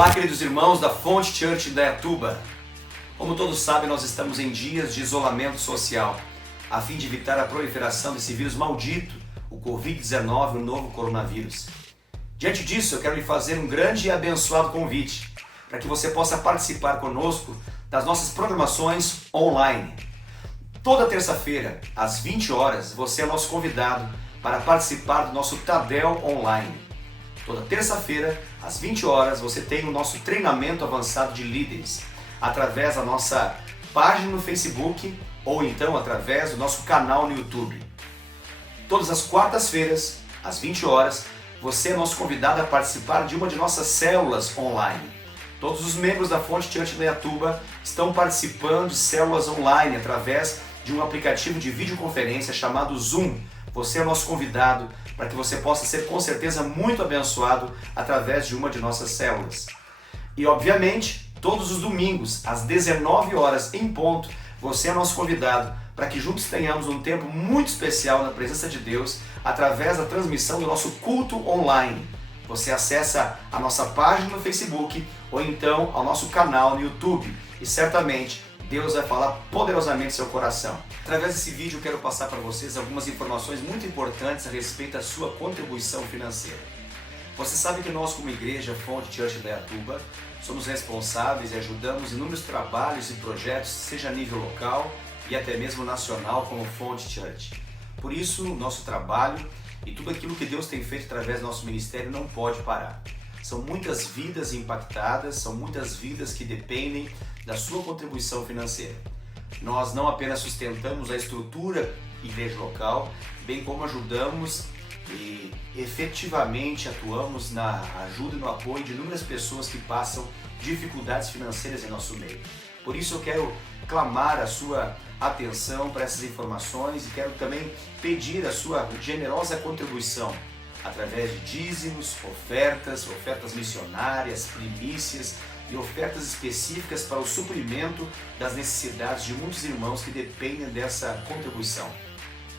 Olá, queridos irmãos da Fonte Church de Indaiatuba. Como todos sabem, nós estamos em dias de isolamento social, a fim de evitar a proliferação desse vírus maldito, o Covid-19, o novo coronavírus. Diante disso, eu quero lhe fazer um grande e abençoado convite, para que você possa participar conosco das nossas programações online. Toda terça-feira, às 20 horas, você é nosso convidado para participar do nosso Tadel Online. Toda terça-feira, às 20 horas, você tem o nosso treinamento avançado de líderes, através da nossa página no Facebook ou então através do nosso canal no YouTube. Todas as quartas-feiras, às 20 horas, você é nosso convidado a participar de uma de nossas células online. Todos os membros da Fonte Church de Indaiatuba estão participando de células online através de um aplicativo de videoconferência chamado Zoom. Você é nosso convidado para que você possa ser com certeza muito abençoado através de uma de nossas células. E obviamente, todos os domingos, às 19 horas em ponto, você é nosso convidado para que juntos tenhamos um tempo muito especial na presença de Deus através da transmissão do nosso culto online. Você acessa a nossa página no Facebook ou então ao nosso canal no YouTube e certamente Deus vai falar poderosamente no seu coração. Através desse vídeo eu quero passar para vocês algumas informações muito importantes a respeito da sua contribuição financeira. Você sabe que nós, como igreja Fonte Church de Indaiatuba, somos responsáveis e ajudamos inúmeros trabalhos e projetos, seja a nível local e até mesmo nacional, como Fonte Church. Por isso, o nosso trabalho e tudo aquilo que Deus tem feito através do nosso ministério não pode parar. São muitas vidas impactadas, são muitas vidas que dependem da sua contribuição financeira. Nós não apenas sustentamos a estrutura igreja local, bem como ajudamos e efetivamente atuamos na ajuda e no apoio de inúmeras pessoas que passam dificuldades financeiras em nosso meio. Por isso eu quero clamar a sua atenção para essas informações e quero também pedir a sua generosa contribuição através de dízimos, ofertas missionárias, primícias e ofertas específicas para o suprimento das necessidades de muitos irmãos que dependem dessa contribuição.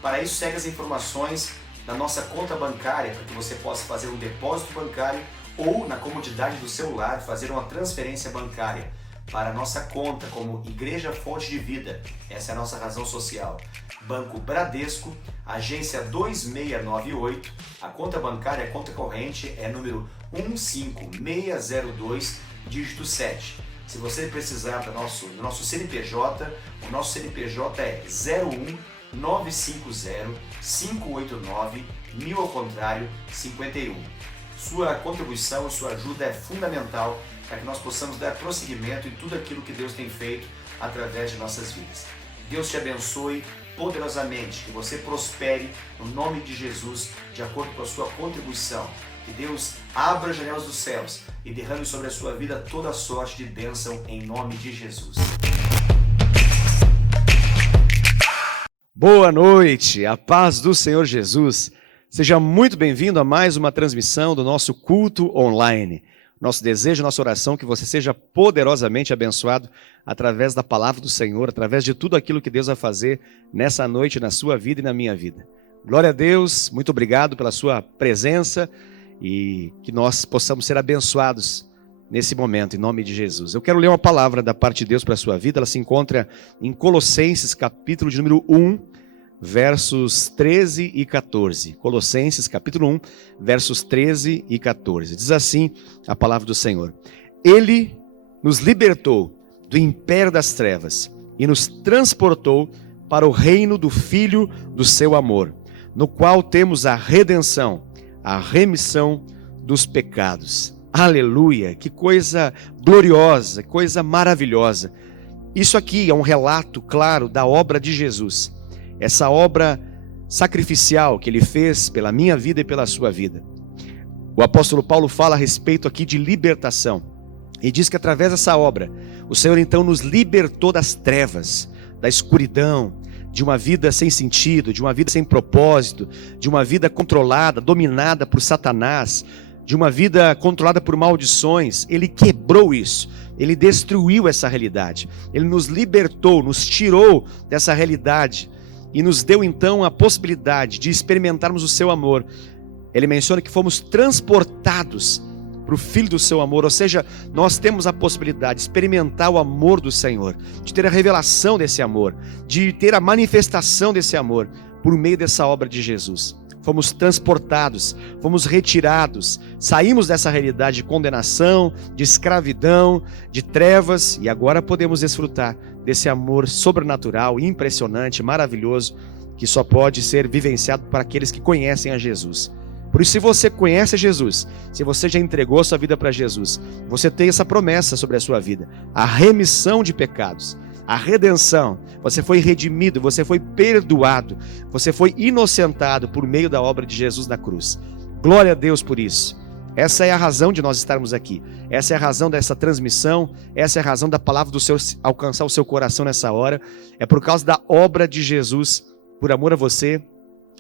Para isso, segue as informações da nossa conta bancária, para que você possa fazer um depósito bancário ou, na comodidade do seu lar, fazer uma transferência bancária para a nossa conta como Igreja Fonte de Vida. Essa é a nossa razão social. Banco Bradesco, agência 2698, a conta bancária, a conta corrente é número 15602, dígito 7. Se você precisar do nosso CNPJ, o nosso CNPJ é 01950-589-1000 ao contrário 51. Sua contribuição, sua ajuda é fundamental para que nós possamos dar prosseguimento em tudo aquilo que Deus tem feito através de nossas vidas. Deus te abençoe poderosamente, que você prospere no nome de Jesus, de acordo com a sua contribuição. Que Deus abra as janelas dos céus e derrame sobre a sua vida toda a sorte de bênção em nome de Jesus. Boa noite, a paz do Senhor Jesus. Seja muito bem-vindo a mais uma transmissão do nosso culto online. Nosso desejo, nossa oração, que você seja poderosamente abençoado através da palavra do Senhor, através de tudo aquilo que Deus vai fazer nessa noite, na sua vida e na minha vida. Glória a Deus, muito obrigado pela sua presença e que nós possamos ser abençoados nesse momento, em nome de Jesus. Eu quero ler uma palavra da parte de Deus para a sua vida, ela se encontra em Colossenses, capítulo de número 1, versos 13 e 14. Colossenses, capítulo 1, versos 13 e 14. Diz assim a palavra do Senhor: Ele nos libertou do império das trevas e nos transportou para o reino do Filho do seu amor, no qual temos a redenção, a remissão dos pecados. Aleluia! Que coisa gloriosa, coisa maravilhosa. Isso aqui é um relato claro da obra de Jesus. Essa obra sacrificial que Ele fez pela minha vida e pela sua vida. O apóstolo Paulo fala a respeito aqui de libertação. E diz que através dessa obra, o Senhor então nos libertou das trevas, da escuridão, de uma vida sem sentido, de uma vida sem propósito, de uma vida controlada, dominada por Satanás, de uma vida controlada por maldições. Ele quebrou isso, Ele destruiu essa realidade. Ele nos libertou, nos tirou dessa realidade e nos deu então a possibilidade de experimentarmos o seu amor. Ele menciona que fomos transportados para o Filho do seu amor. Ou seja, nós temos a possibilidade de experimentar o amor do Senhor, de ter a revelação desse amor, de ter a manifestação desse amor por meio dessa obra de Jesus. Fomos transportados, fomos retirados, saímos dessa realidade de condenação, de escravidão, de trevas, e agora podemos desfrutar desse amor sobrenatural, impressionante, maravilhoso, que só pode ser vivenciado para aqueles que conhecem a Jesus. Por isso, se você conhece Jesus, se você já entregou a sua vida para Jesus, você tem essa promessa sobre a sua vida, a remissão de pecados, a redenção. Você foi redimido, você foi perdoado, você foi inocentado por meio da obra de Jesus na cruz. Glória a Deus por isso. Essa é a razão de nós estarmos aqui. Essa é a razão dessa transmissão, essa é a razão da palavra do Senhor alcançar o seu coração nessa hora. É por causa da obra de Jesus, por amor a você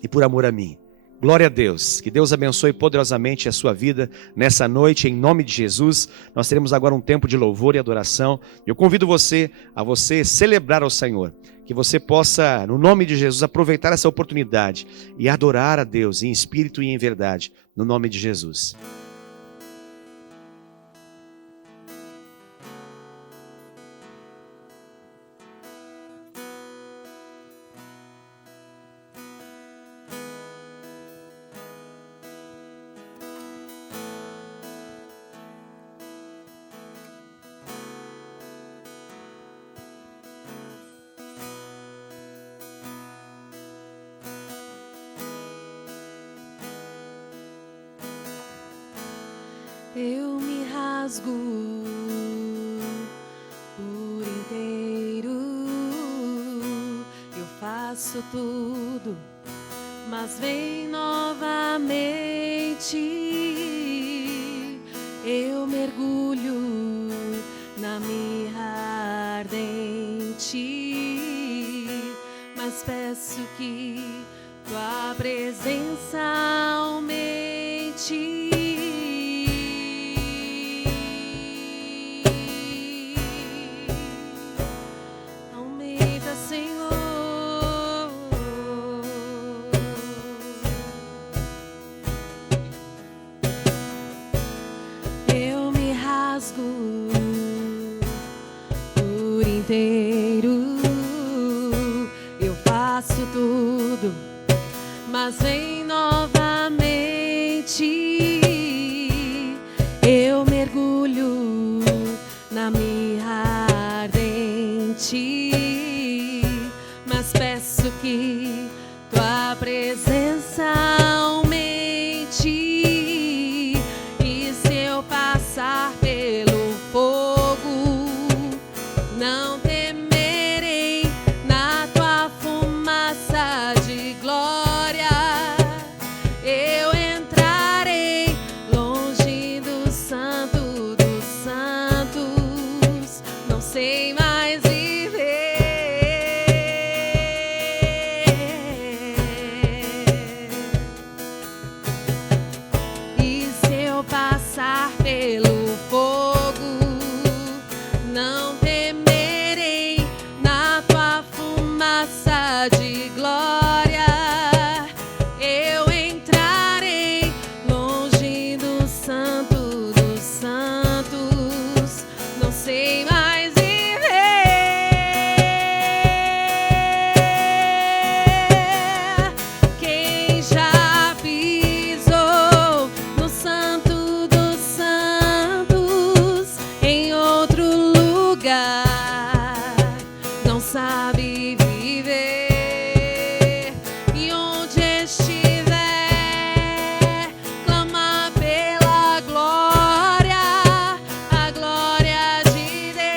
e por amor a mim. Glória a Deus, que Deus abençoe poderosamente a sua vida nessa noite, em nome de Jesus. Nós teremos agora um tempo de louvor e adoração. Eu convido você a celebrar ao Senhor, que você possa, no nome de Jesus, aproveitar essa oportunidade e adorar a Deus em espírito e em verdade, no nome de Jesus. Eu me rasgo por inteiro, eu faço tudo, mas vem novamente. Eu mergulho na mirra ardente, mas peço que tua presença aumente. Por inteiro, eu faço tudo, mas vem novamente. Eu mergulho na mirra ardente, mas peço que tua presença aumente. E se eu passar pelo fogo, não temerei, na tua fumaça de glória eu entrarei, longe do santo dos santos, não sei mais viver. E se eu passar pelo fogo, não temerei, na tua fumaça de glória eu entrarei, longe do santo dos santos, não sei mais viver. Quem já pisou no santo dos santos, em outro lugar, não sabe viver. E onde estiver, clama pela glória, a glória de Deus.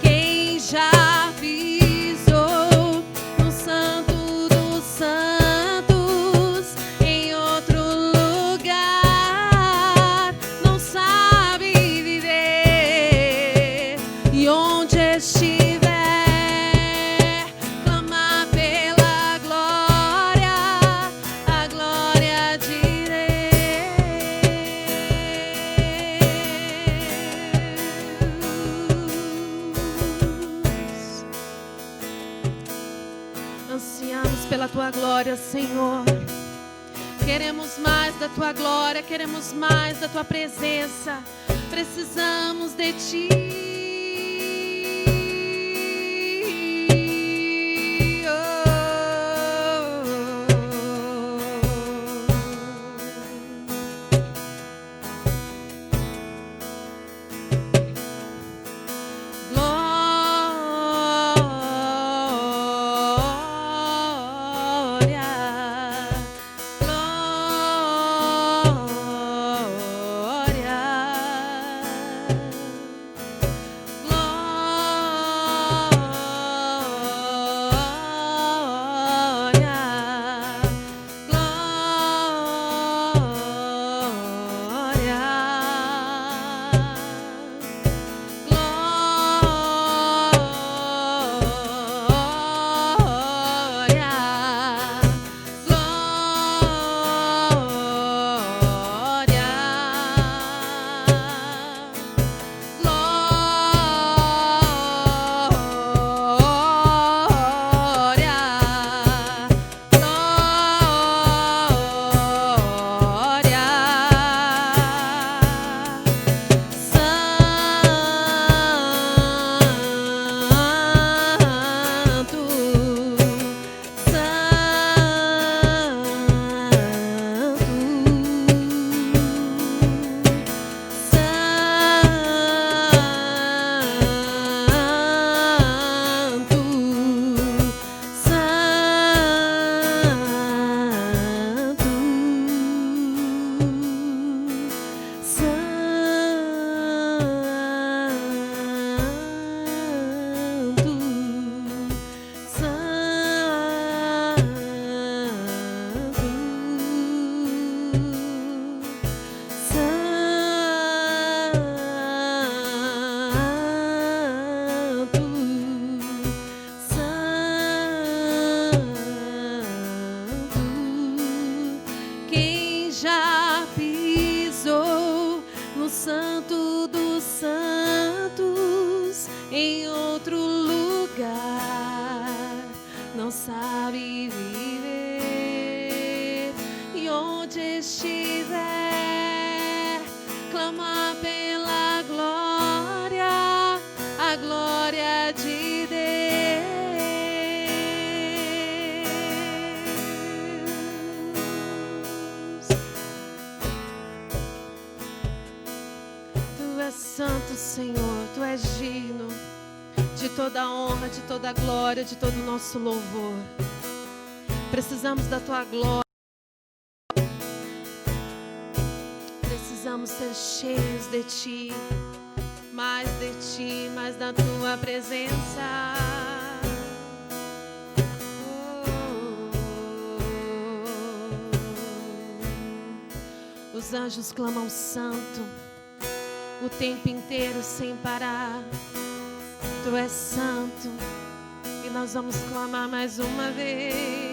Quem já pisou no santo dos santos, em outro lugar, não sabe viver. E onde estiver, clama pela glória, a glória de Deus. Ansiamos pela tua glória, Senhor. Queremos mais da tua glória, queremos mais da tua presença. Precisamos de ti. Sabe viver e onde estiver, clama pela glória, a glória de Deus. Tu és santo, Senhor, tu és digno de toda a honra, de toda a glória, de todo o nosso louvor. Precisamos da tua glória. Precisamos ser cheios de ti, mais da tua presença. Os anjos clamam santo o tempo inteiro sem parar. Tu és santo e nós vamos clamar mais uma vez.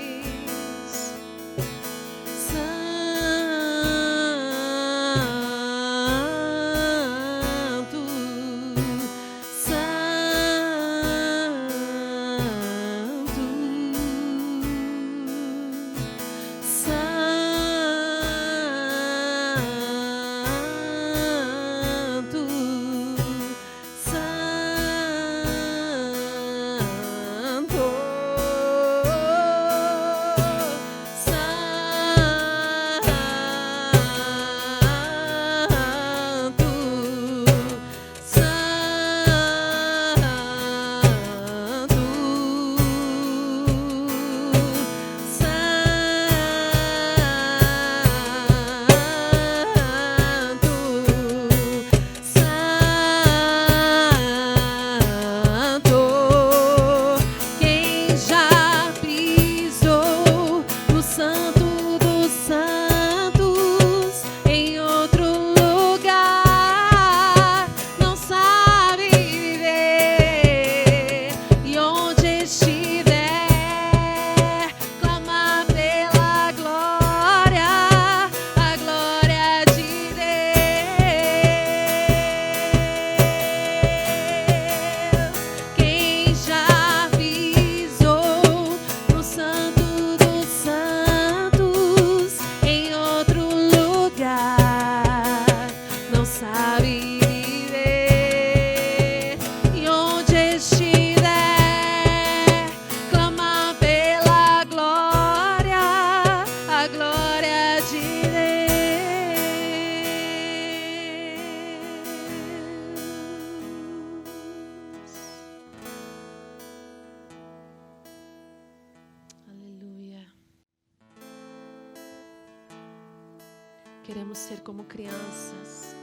queremos ser como crianças,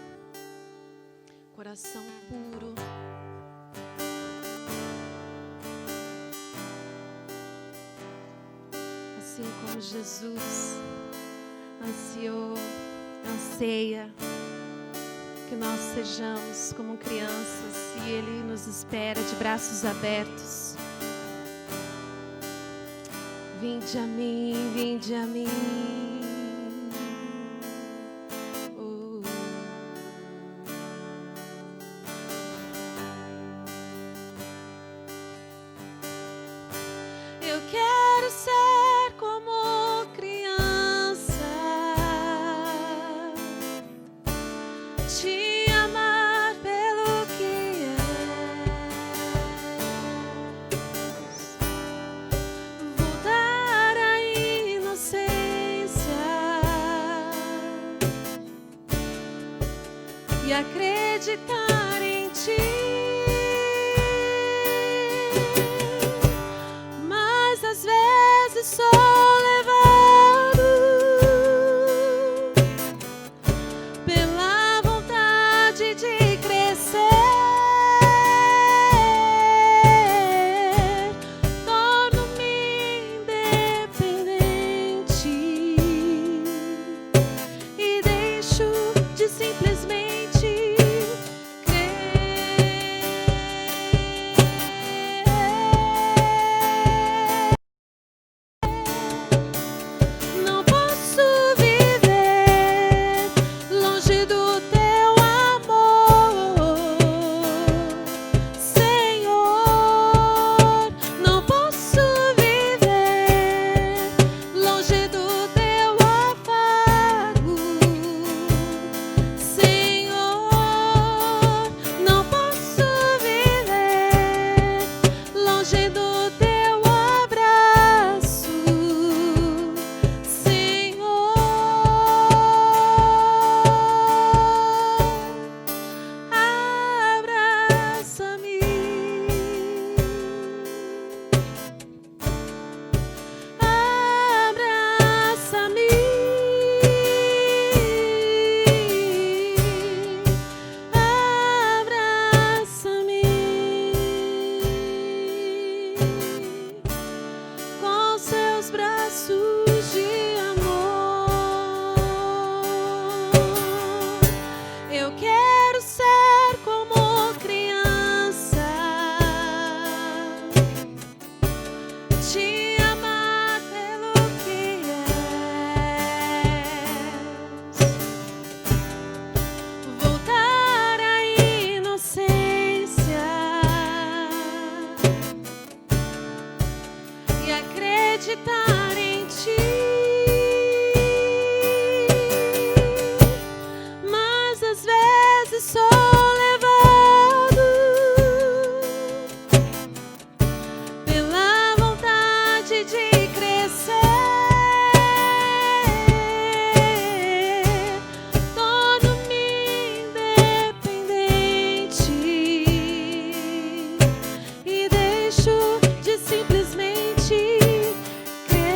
coração puro. Assim como Jesus anseia que nós sejamos como crianças e Ele nos espera de braços abertos. Vinde a mim, vinde a mim. Eu quero ser como criança, te amar pelo que és, voltar à inocência e acreditar em ti. Mas às vezes sou levado pela vontade de crescer, torno-me independente e deixo de simplesmente não posso viver longe do teu amor, Senhor. Não posso viver longe do teu afago, Senhor. Não posso viver longe do teu abraço, Senhor. Abraça-me, abraça-me, abraça-me com seus braços de amor. Eu quero ser como criança, te amar pelo que és, voltar à inocência e acreditar em ti. Mas às vezes sou levado pela vontade de crescer, torno-me independente e deixo de simplesmente crescer.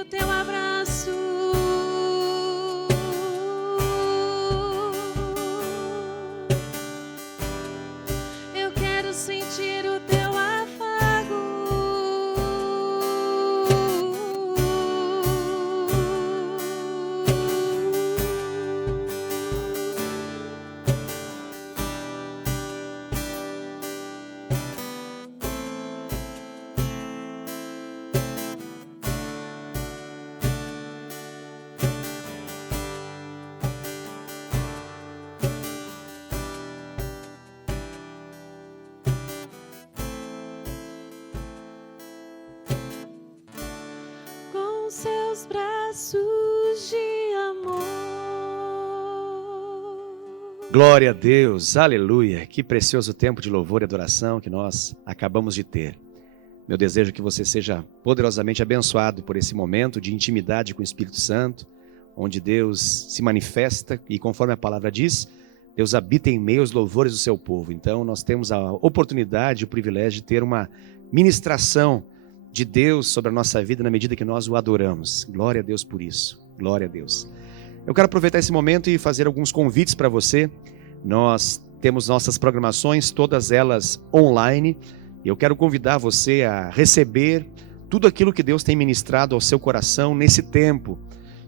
o teu abraço. Eu quero sentir o teu afago. Com seus braços de amor. Glória a Deus, aleluia. Que precioso tempo de louvor e adoração que nós acabamos de ter. Meu desejo é que você seja poderosamente abençoado por esse momento de intimidade com o Espírito Santo, onde Deus se manifesta e, conforme a palavra diz, Deus habita em meio aos louvores do seu povo. Então nós temos a oportunidade e o privilégio de ter uma ministração de Deus sobre a nossa vida na medida que nós o adoramos. Glória a Deus por isso. Glória a Deus. Eu quero aproveitar esse momento e fazer alguns convites para você. Nós temos nossas programações, todas elas online. E eu quero convidar você a receber tudo aquilo que Deus tem ministrado ao seu coração nesse tempo.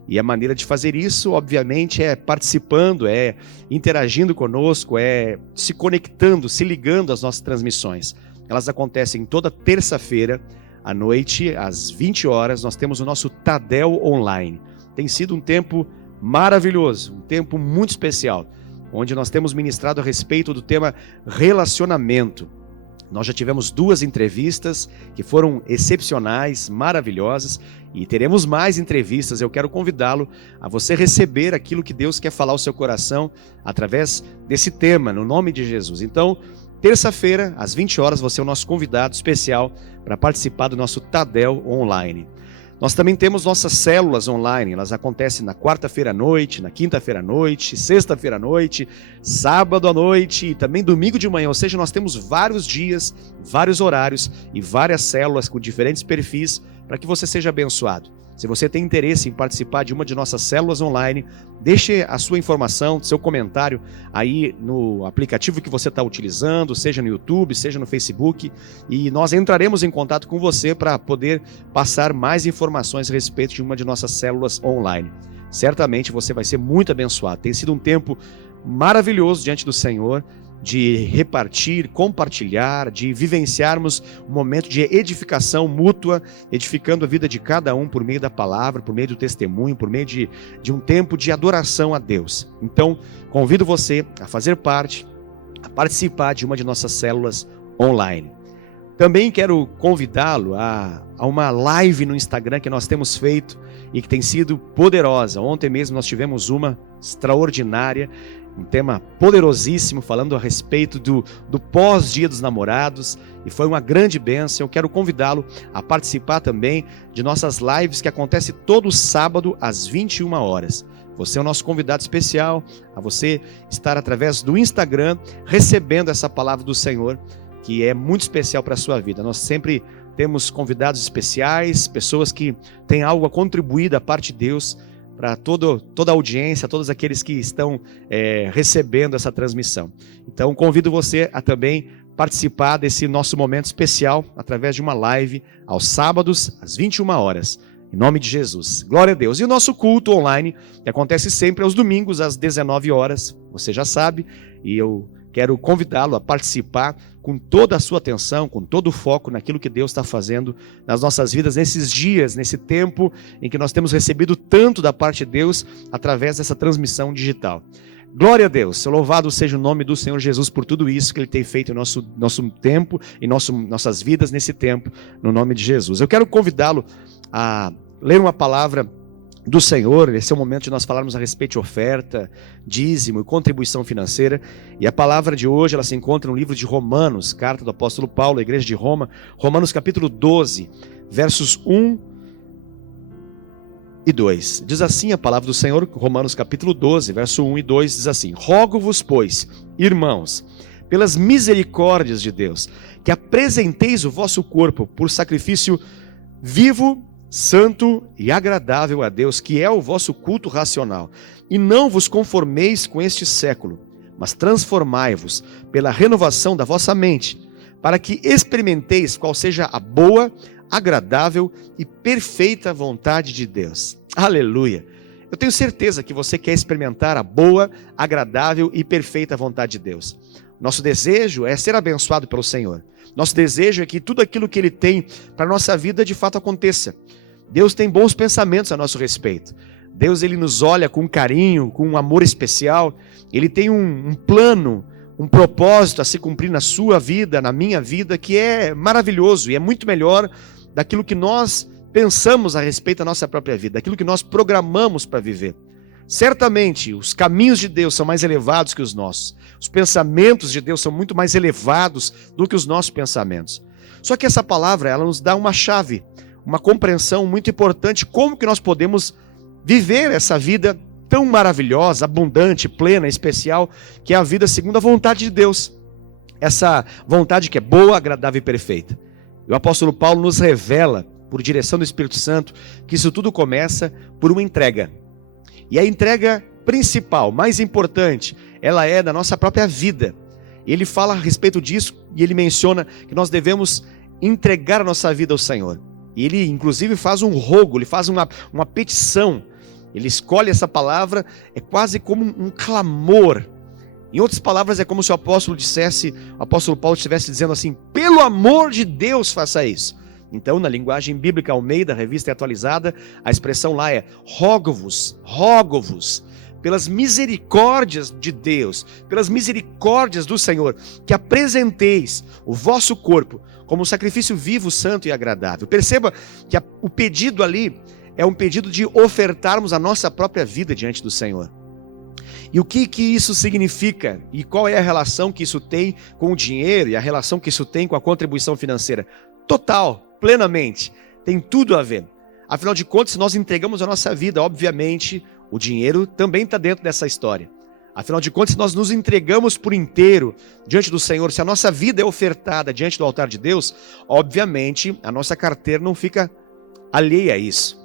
E a maneira de fazer isso, obviamente, é participando, é interagindo conosco, é se conectando, se ligando às nossas transmissões. Elas acontecem toda terça-feira, à noite, às 20 horas, nós temos o nosso Tadel Online. Tem sido um tempo maravilhoso, um tempo muito especial, onde nós temos ministrado a respeito do tema relacionamento. Nós já tivemos 2 entrevistas que foram excepcionais, maravilhosas, e teremos mais entrevistas. Eu quero convidá-lo a você receber aquilo que Deus quer falar ao seu coração através desse tema, no nome de Jesus. Então, terça-feira, às 20 horas, você é o nosso convidado especial para participar do nosso Tadel Online. Nós também temos nossas células online, elas acontecem na quarta-feira à noite, na quinta-feira à noite, sexta-feira à noite, sábado à noite e também domingo de manhã, ou seja, nós temos vários dias, vários horários e várias células com diferentes perfis para que você seja abençoado. Se você tem interesse em participar de uma de nossas células online, deixe a sua informação, seu comentário aí no aplicativo que você está utilizando, seja no YouTube, seja no Facebook, e nós entraremos em contato com você para poder passar mais informações a respeito de uma de nossas células online. Certamente você vai ser muito abençoado. Tem sido um tempo maravilhoso diante do Senhor, de repartir, compartilhar, de vivenciarmos um momento de edificação mútua, edificando a vida de cada um por meio da palavra, por meio do testemunho, por meio de um tempo de adoração a Deus. Então, convido você a fazer parte, a participar de uma de nossas células online. Também quero convidá-lo a uma live no Instagram que nós temos feito e que tem sido poderosa. Ontem mesmo nós tivemos uma extraordinária, um tema poderosíssimo, falando a respeito do pós-dia dos namorados, e foi uma grande bênção. Eu quero convidá-lo a participar também de nossas lives que acontecem todo sábado às 21 horas. Você é o nosso convidado especial, a você estar através do Instagram recebendo essa palavra do Senhor, que é muito especial para a sua vida. Nós sempre temos convidados especiais, pessoas que têm algo a contribuir da parte de Deus para toda a audiência, todos aqueles que estão recebendo essa transmissão. Então, convido você a também participar desse nosso momento especial através de uma live aos sábados, às 21 horas. Em nome de Jesus. Glória a Deus. E o nosso culto online, que acontece sempre aos domingos, às 19 horas. Você já sabe, e eu quero convidá-lo a participar com toda a sua atenção, com todo o foco naquilo que Deus está fazendo nas nossas vidas, nesses dias, nesse tempo em que nós temos recebido tanto da parte de Deus através dessa transmissão digital. Glória a Deus, louvado seja o nome do Senhor Jesus por tudo isso que Ele tem feito em nosso tempo, em nossas vidas nesse tempo, no nome de Jesus. Eu quero convidá-lo a ler uma palavra do Senhor. Esse é o momento de nós falarmos a respeito de oferta, dízimo e contribuição financeira. E a palavra de hoje, ela se encontra no livro de Romanos, carta do apóstolo Paulo à igreja de Roma, Romanos capítulo 12, versos 1 e 2. Diz assim a palavra do Senhor, Romanos capítulo 12, verso 1 e 2, diz assim: Rogo-vos, pois, irmãos, pelas misericórdias de Deus, que apresenteis o vosso corpo por sacrifício vivo santo e agradável a Deus, que é o vosso culto racional. E não vos conformeis com este século, mas transformai-vos pela renovação da vossa mente, para que experimenteis qual seja a boa, agradável e perfeita vontade de Deus. Aleluia! Eu tenho certeza que você quer experimentar a boa, agradável e perfeita vontade de Deus. Nosso desejo é ser abençoado pelo Senhor. Nosso desejo é que tudo aquilo que Ele tem para a nossa vida de fato aconteça. Deus tem bons pensamentos a nosso respeito. Deus, Ele nos olha com carinho, com um amor especial. Ele tem um plano, um propósito a se cumprir na sua vida, na minha vida, que é maravilhoso e é muito melhor daquilo que nós pensamos a respeito da nossa própria vida, daquilo que nós programamos para viver. Certamente, os caminhos de Deus são mais elevados que os nossos. Os pensamentos de Deus são muito mais elevados do que os nossos pensamentos. Só que essa palavra, ela nos dá uma chave, uma compreensão muito importante, como que nós podemos viver essa vida tão maravilhosa, abundante, plena, especial, que é a vida segundo a vontade de Deus. Essa vontade que é boa, agradável e perfeita. E o apóstolo Paulo nos revela, por direção do Espírito Santo, que isso tudo começa por uma entrega. E a entrega principal, mais importante, ela é da nossa própria vida. Ele fala a respeito disso e ele menciona que nós devemos entregar a nossa vida ao Senhor. E ele inclusive faz um rogo, ele faz uma petição. Ele escolhe essa palavra, é quase como um clamor. Em outras palavras, é como se o apóstolo Paulo estivesse dizendo assim: pelo amor de Deus, faça isso. Então, na linguagem bíblica Almeida, Revista Atualizada, a expressão lá é: rogo-vos, pelas misericórdias de Deus, pelas misericórdias do Senhor, que apresenteis o vosso corpo como sacrifício vivo, santo e agradável. Perceba que o pedido ali é um pedido de ofertarmos a nossa própria vida diante do Senhor. E o que isso significa? E qual é a relação que isso tem com o dinheiro e a relação que isso tem com a contribuição financeira? Total, plenamente, tem tudo a ver. Afinal de contas, se nós entregamos a nossa vida, obviamente, o dinheiro também está dentro dessa história. Afinal de contas, se nós nos entregamos por inteiro diante do Senhor, se a nossa vida é ofertada diante do altar de Deus, obviamente, a nossa carteira não fica alheia a isso.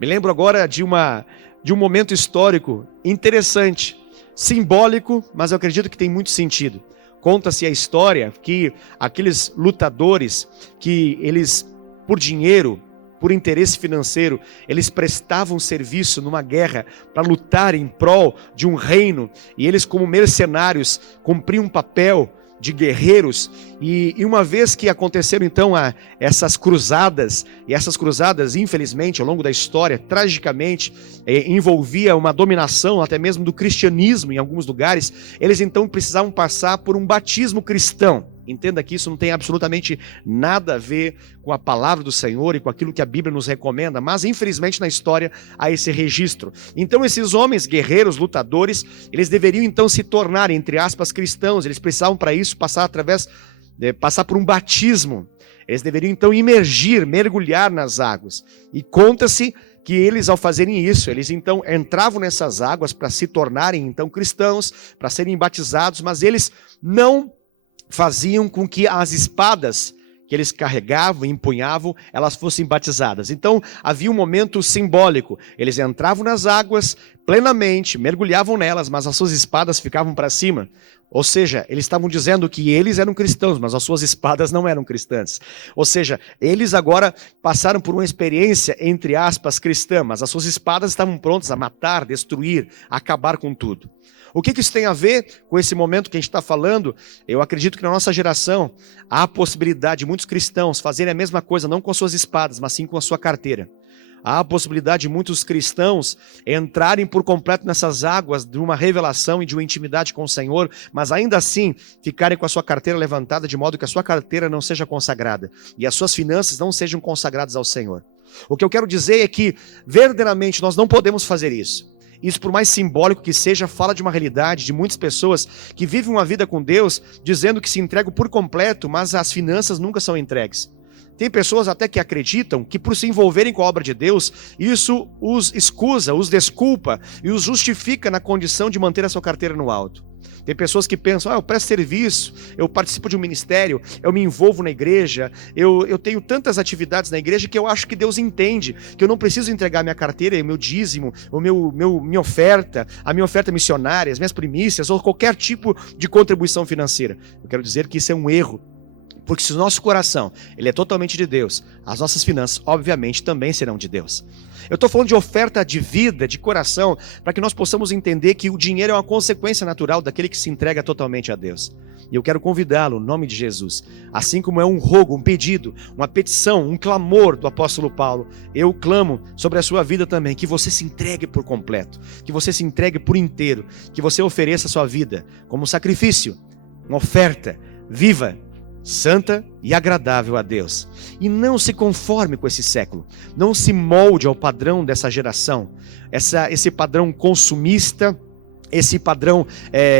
Me lembro agora de um momento histórico interessante, simbólico, mas eu acredito que tem muito sentido. Conta-se a história que aqueles lutadores que eles, por dinheiro, por interesse financeiro, eles prestavam serviço numa guerra para lutar em prol de um reino, e eles, como mercenários, cumpriam um papel de guerreiros, e uma vez que aconteceram então essas cruzadas, e essas cruzadas, infelizmente, ao longo da história, tragicamente, envolvia uma dominação até mesmo do cristianismo em alguns lugares, eles então precisavam passar por um batismo cristão. Entenda que isso não tem absolutamente nada a ver com a palavra do Senhor e com aquilo que a Bíblia nos recomenda, mas infelizmente na história há esse registro. Então esses homens guerreiros, lutadores, eles deveriam então se tornar, entre aspas, cristãos. Eles precisavam para isso passar por um batismo. Eles deveriam então imergir, mergulhar nas águas. E conta-se que eles, ao fazerem isso, eles então entravam nessas águas para se tornarem então cristãos, para serem batizados, mas eles não faziam com que as espadas que eles carregavam e empunhavam, elas fossem batizadas. Então havia um momento simbólico. Eles entravam nas águas plenamente, mergulhavam nelas, mas as suas espadas ficavam para cima. Ou seja, eles estavam dizendo que eles eram cristãos, mas as suas espadas não eram cristãs. Ou seja, eles agora passaram por uma experiência, entre aspas, cristã, mas as suas espadas estavam prontas a matar, destruir, acabar com tudo. O que isso tem a ver com esse momento que a gente está falando? Eu acredito que na nossa geração há a possibilidade de muitos cristãos fazerem a mesma coisa, não com suas espadas, mas sim com a sua carteira. Há a possibilidade de muitos cristãos entrarem por completo nessas águas de uma revelação e de uma intimidade com o Senhor, mas ainda assim ficarem com a sua carteira levantada de modo que a sua carteira não seja consagrada e as suas finanças não sejam consagradas ao Senhor. O que eu quero dizer é que verdadeiramente nós não podemos fazer isso. Isso, por mais simbólico que seja, fala de uma realidade de muitas pessoas que vivem uma vida com Deus, dizendo que se entregam por completo, mas as finanças nunca são entregues. Tem pessoas até que acreditam que por se envolverem com a obra de Deus, isso os excusa, os desculpa e os justifica na condição de manter a sua carteira no alto. Tem pessoas que pensam, eu presto serviço, eu participo de um ministério, eu me envolvo na igreja, eu tenho tantas atividades na igreja que eu acho que Deus entende, que eu não preciso entregar minha carteira, o meu dízimo, minha oferta, a minha oferta missionária, as minhas primícias ou qualquer tipo de contribuição financeira. Eu quero dizer que isso é um erro. Porque se o nosso coração ele é totalmente de Deus, as nossas finanças, obviamente, também serão de Deus. Eu estou falando de oferta de vida, de coração, para que nós possamos entender que o dinheiro é uma consequência natural daquele que se entrega totalmente a Deus. E eu quero convidá-lo, no nome de Jesus, assim como é um rogo, um pedido, uma petição, um clamor do apóstolo Paulo, eu clamo sobre a sua vida também, que você se entregue por completo, que você se entregue por inteiro, que você ofereça a sua vida como um sacrifício, uma oferta viva, santa e agradável a Deus. E não se conforme com esse século. Não se molde ao padrão dessa geração. Esse padrão consumista, esse padrão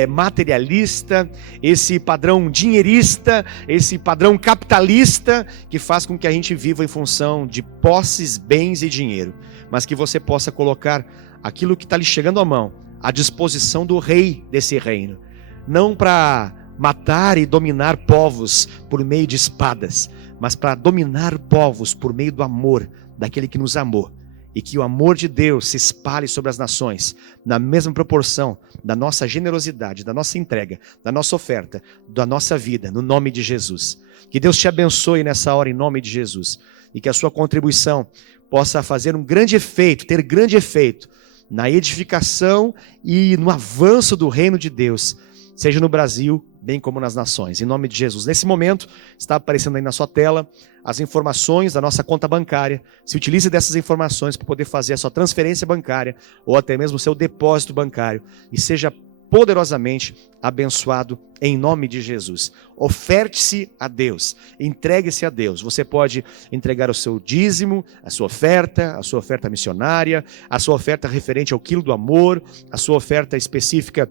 materialista, esse padrão dinheirista, esse padrão capitalista que faz com que a gente viva em função de posses, bens e dinheiro. Mas que você possa colocar aquilo que está lhe chegando à mão à disposição do rei desse reino. Não para matar e dominar povos por meio de espadas, mas para dominar povos por meio do amor daquele que nos amou, e que o amor de Deus se espalhe sobre as nações, na mesma proporção da nossa generosidade, da nossa entrega, da nossa oferta, da nossa vida, no nome de Jesus. Que Deus te abençoe nessa hora em nome de Jesus, e que a sua contribuição possa fazer um grande efeito, ter grande efeito na edificação e no avanço do reino de Deus, seja no Brasil, bem como nas nações, em nome de Jesus. Nesse momento, está aparecendo aí na sua tela as informações da nossa conta bancária. Se utilize dessas informações para poder fazer a sua transferência bancária ou até mesmo o seu depósito bancário e seja poderosamente abençoado em nome de Jesus. Oferte-se a Deus, entregue-se a Deus. Você pode entregar o seu dízimo, a sua oferta missionária, a sua oferta referente ao quilo do amor, a sua oferta específica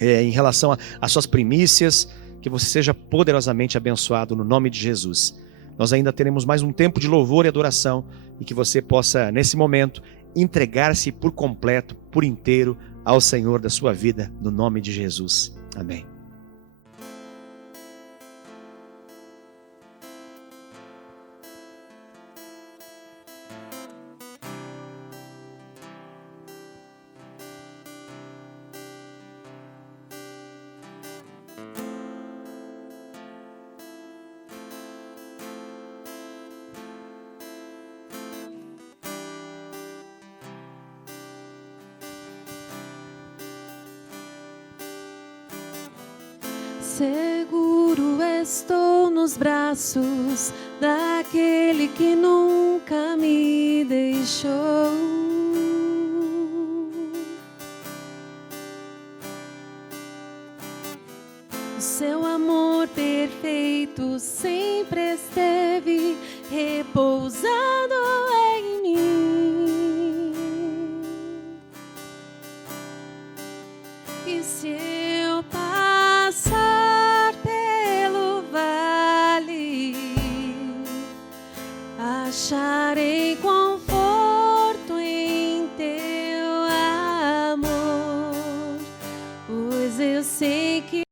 em relação às suas primícias, que você seja poderosamente abençoado no nome de Jesus. Nós ainda teremos mais um tempo de louvor e adoração e que você possa, nesse momento, entregar-se por completo, por inteiro, ao Senhor da sua vida, no nome de Jesus. Amém. Seguro estou nos braços daquele que nunca me deixou. O seu amor perfeito sempre esteve repousado em mim. E se eu passar pelo vale, acharei conforto em teu amor, pois eu sei que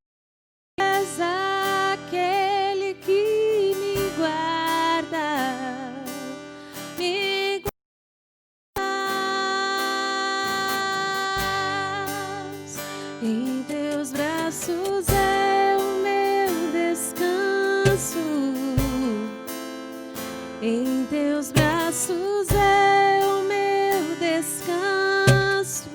és aquele que me guarda, me guardas. Em teus braços é o meu descanso. Em teus braços é o meu descanso.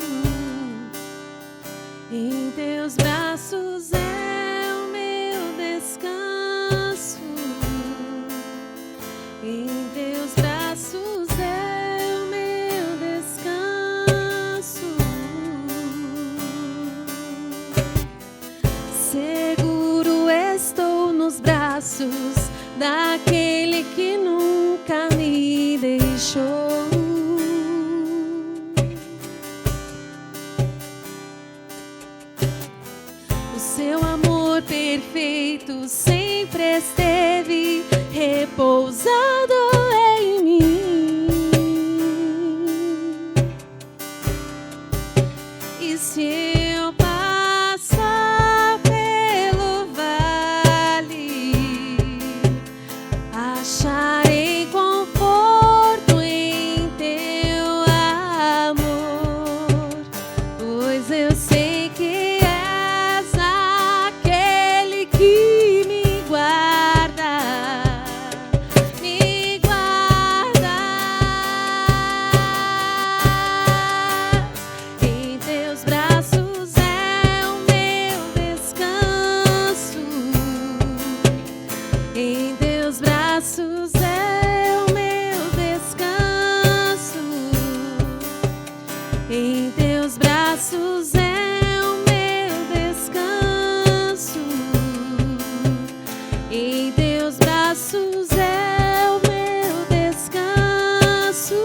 Em teus braços é o meu descanso. Em teus braços é o meu descanso. Seguro estou nos braços daquele que nunca me deixou. O seu amor perfeito sempre esteve repousado braços é o meu descanso. Em teus braços é o meu descanso. Em teus braços é o meu descanso.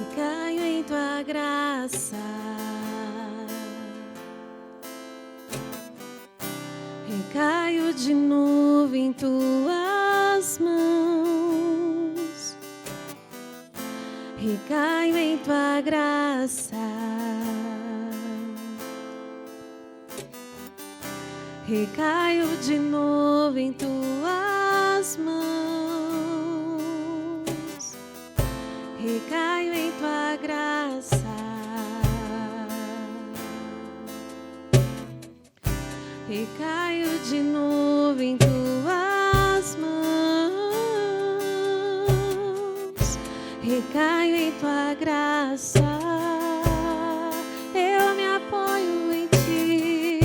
Recaio em tua graça, recaio de novo em tuas mãos, recaio em tua graça, recaio de novo em tuas mãos, recaio em tua graça, recaio de novo em tuas mãos, recaio em tua graça. Eu me apoio em ti,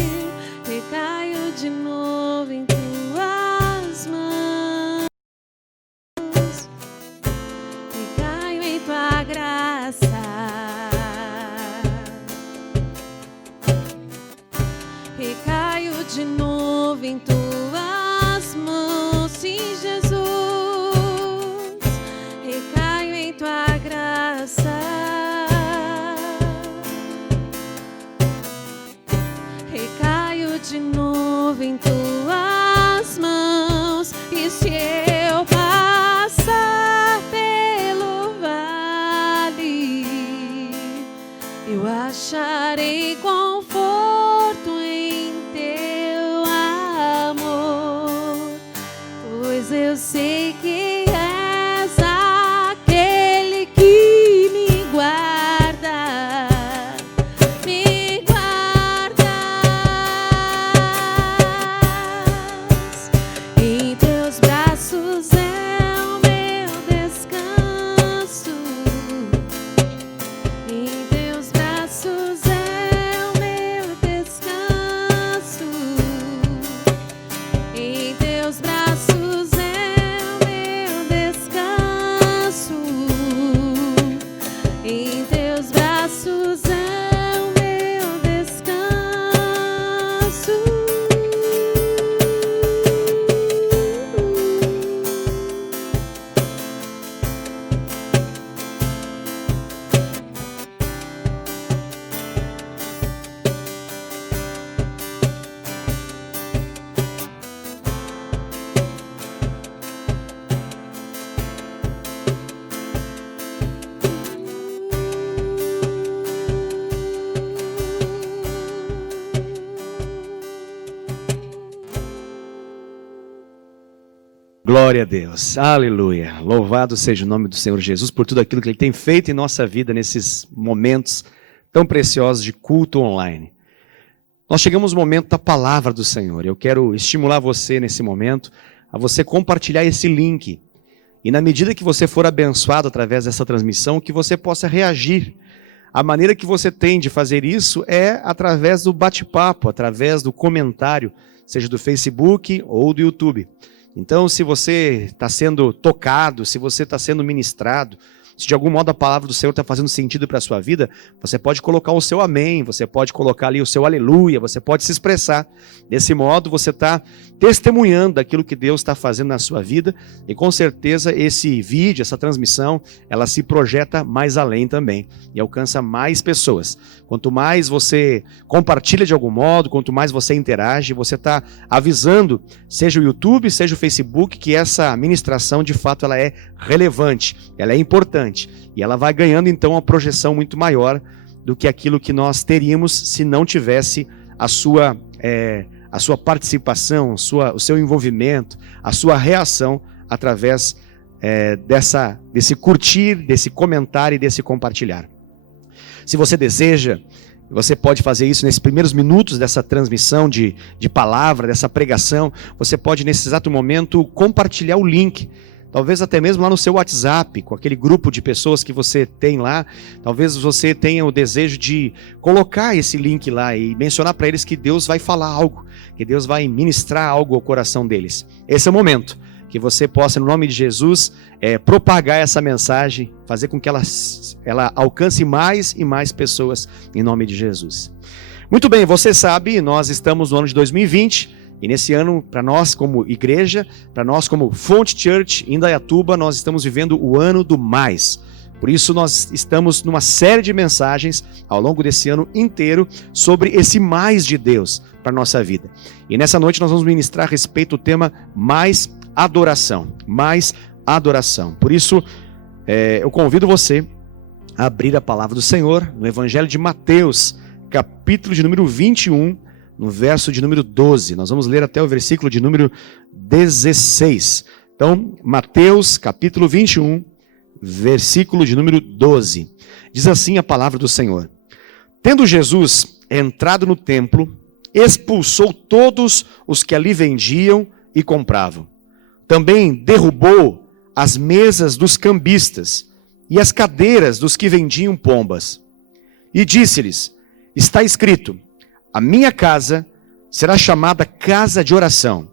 recaio de novo em tuas mãos, recaio em tua graça, recaio de novo em tuas mãos, sim, Jesus, recaio em tua graça, recaio de novo em tuas mãos. E se eu passar pelo vale, eu acharei conforto em teu amor, pois eu sei que és aquele que me guarda, me guardas. Em teus braços é o meu descanso. Em teus braços é o meu descanso. Em teus braços é o meu descanso. Em teus braços é o meu descanso. Glória a Deus, aleluia, louvado seja o nome do Senhor Jesus por tudo aquilo que Ele tem feito em nossa vida nesses momentos tão preciosos de culto online. Nós chegamos no momento da palavra do Senhor. Eu quero estimular você nesse momento a você compartilhar esse link e na medida que você for abençoado através dessa transmissão, que você possa reagir. A maneira que você tem de fazer isso é através do bate-papo, através do comentário, seja do Facebook ou do YouTube. Então, se você está sendo tocado, se você está sendo ministrado, se de algum modo a palavra do Senhor está fazendo sentido para a sua vida, você pode colocar o seu amém, você pode colocar ali o seu aleluia, você pode se expressar. Desse modo, você está testemunhando daquilo que Deus está fazendo na sua vida e com certeza esse vídeo, essa transmissão, ela se projeta mais além também e alcança mais pessoas. Quanto mais você compartilha de algum modo, quanto mais você interage, você está avisando, seja o YouTube, seja o Facebook, que essa ministração de fato ela é relevante, ela é importante. E ela vai ganhando então uma projeção muito maior do que aquilo que nós teríamos se não tivesse a sua a sua participação, o seu envolvimento, a sua reação através desse curtir, desse comentário e desse compartilhar. Se você deseja, você pode fazer isso nesses primeiros minutos dessa transmissão de palavra, dessa pregação. Você pode, nesse exato momento, compartilhar o link. Talvez até mesmo lá no seu WhatsApp, com aquele grupo de pessoas que você tem lá. Talvez você tenha o desejo de colocar esse link lá e mencionar para eles que Deus vai falar algo, que Deus vai ministrar algo ao coração deles. Esse é o momento que você possa, no nome de Jesus, propagar essa mensagem, fazer com que ela alcance mais e mais pessoas, em nome de Jesus. Muito bem, você sabe, nós estamos no ano de 2020, e nesse ano, para nós como igreja, para nós como Fonte Church, em Indaiatuba, nós estamos vivendo o ano do mais. Por isso nós estamos numa série de mensagens ao longo desse ano inteiro sobre esse mais de Deus para a nossa vida. E nessa noite nós vamos ministrar a respeito do tema mais adoração, mais adoração. Por isso, eu convido você a abrir a palavra do Senhor no Evangelho de Mateus, capítulo de número 21, no verso de número 12. Nós vamos ler até o versículo de número 16. Então, Mateus, capítulo 21, versículo de número 12. Diz assim a palavra do Senhor: Tendo Jesus entrado no templo, expulsou todos os que ali vendiam e compravam. Também derrubou as mesas dos cambistas e as cadeiras dos que vendiam pombas. E disse-lhes: Está escrito, a minha casa será chamada casa de oração.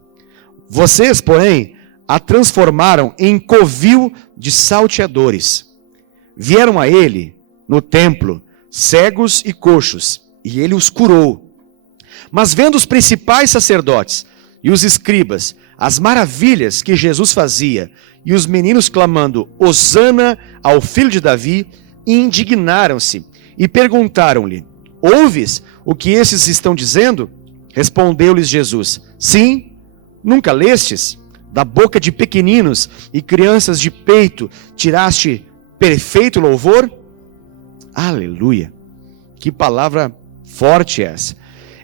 Vocês, porém, a transformaram em covil de salteadores. Vieram a ele, no templo, cegos e coxos, e ele os curou. Mas vendo os principais sacerdotes e os escribas as maravilhas que Jesus fazia, e os meninos clamando, Hosana ao filho de Davi, indignaram-se e perguntaram-lhe, ouves o que esses estão dizendo? Respondeu-lhes Jesus, sim, nunca lestes? Da boca de pequeninos e crianças de peito tiraste perfeito louvor? Aleluia! Que palavra forte essa!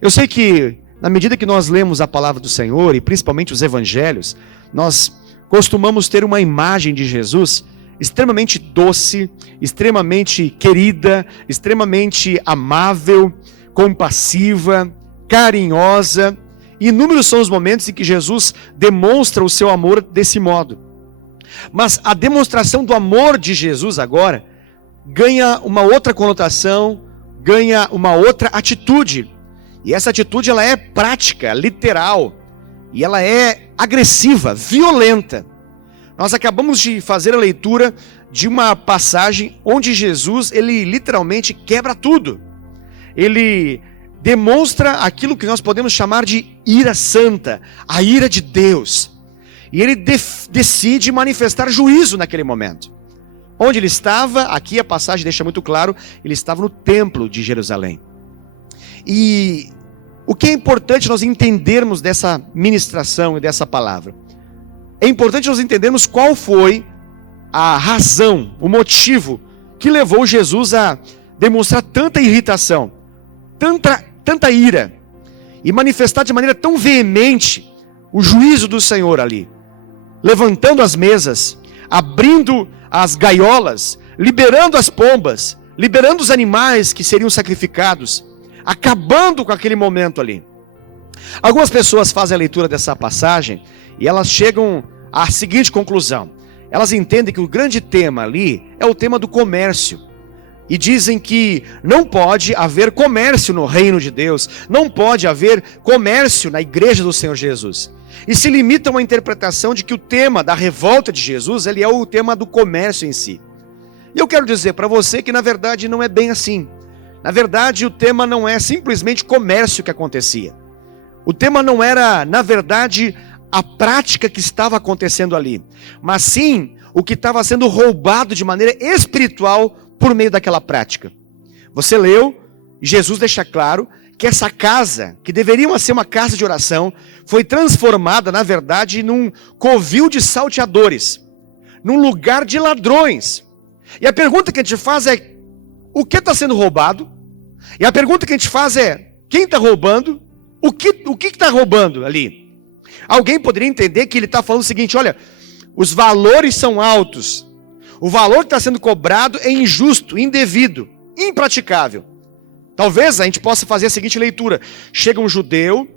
Eu sei que na medida que nós lemos a palavra do Senhor, e principalmente os evangelhos, nós costumamos ter uma imagem de Jesus extremamente doce, extremamente querida, extremamente amável, compassiva, carinhosa. E inúmeros são os momentos em que Jesus demonstra o seu amor desse modo. Mas a demonstração do amor de Jesus agora ganha uma outra conotação, ganha uma outra atitude. E essa atitude ela é prática, literal, e ela é agressiva, violenta. Nós acabamos de fazer a leitura de uma passagem onde Jesus, ele literalmente quebra tudo. Ele demonstra aquilo que nós podemos chamar de ira santa, a ira de Deus. E ele decide manifestar juízo naquele momento. Onde ele estava, aqui a passagem deixa muito claro, ele estava no templo de Jerusalém. E o que é importante nós entendermos dessa ministração e dessa palavra? É importante nós entendermos qual foi a razão, o motivo que levou Jesus a demonstrar tanta irritação, tanta ira, e manifestar de maneira tão veemente o juízo do Senhor ali, levantando as mesas, abrindo as gaiolas, liberando as pombas, liberando os animais que seriam sacrificados, acabando com aquele momento ali. Algumas pessoas fazem a leitura dessa passagem e elas chegam à seguinte conclusão. Elas entendem que o grande tema ali é o tema do comércio. E dizem que não pode haver comércio no reino de Deus, não pode haver comércio na igreja do Senhor Jesus. E se limitam à interpretação de que o tema da revolta de Jesus, ele é o tema do comércio em si. E eu quero dizer para você que na verdade não é bem assim. Na verdade, o tema não é simplesmente comércio que acontecia. O tema não era, na verdade, a prática que estava acontecendo ali, mas sim o que estava sendo roubado de maneira espiritual por meio daquela prática. Você leu, e Jesus deixa claro que essa casa, que deveria ser uma casa de oração, foi transformada, na verdade, num covil de salteadores, num lugar de ladrões. E a pergunta que a gente faz é, o que está sendo roubado? E a pergunta que a gente faz é, quem está roubando? O que está roubando ali? Alguém poderia entender que ele está falando o seguinte: olha, os valores são altos, o valor que está sendo cobrado é injusto, indevido, impraticável. Talvez a gente possa fazer a seguinte leitura: chega um judeu,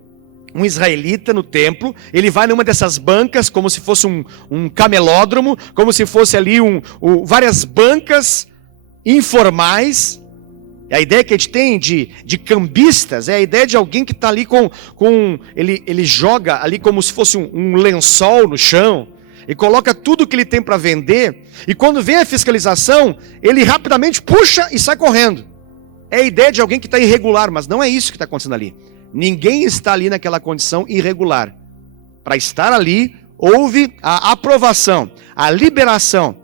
um israelita no templo, ele vai numa dessas bancas, como se fosse um camelódromo, como se fosse ali várias bancas informais. A ideia que a gente tem de cambistas é a ideia de alguém que está ali ele joga ali como se fosse um lençol no chão e coloca tudo que ele tem para vender, e quando vem a fiscalização, ele rapidamente puxa e sai correndo. É a ideia de alguém que está irregular, mas não é isso que está acontecendo ali. Ninguém está ali naquela condição irregular. Para estar ali, houve a aprovação, a liberação,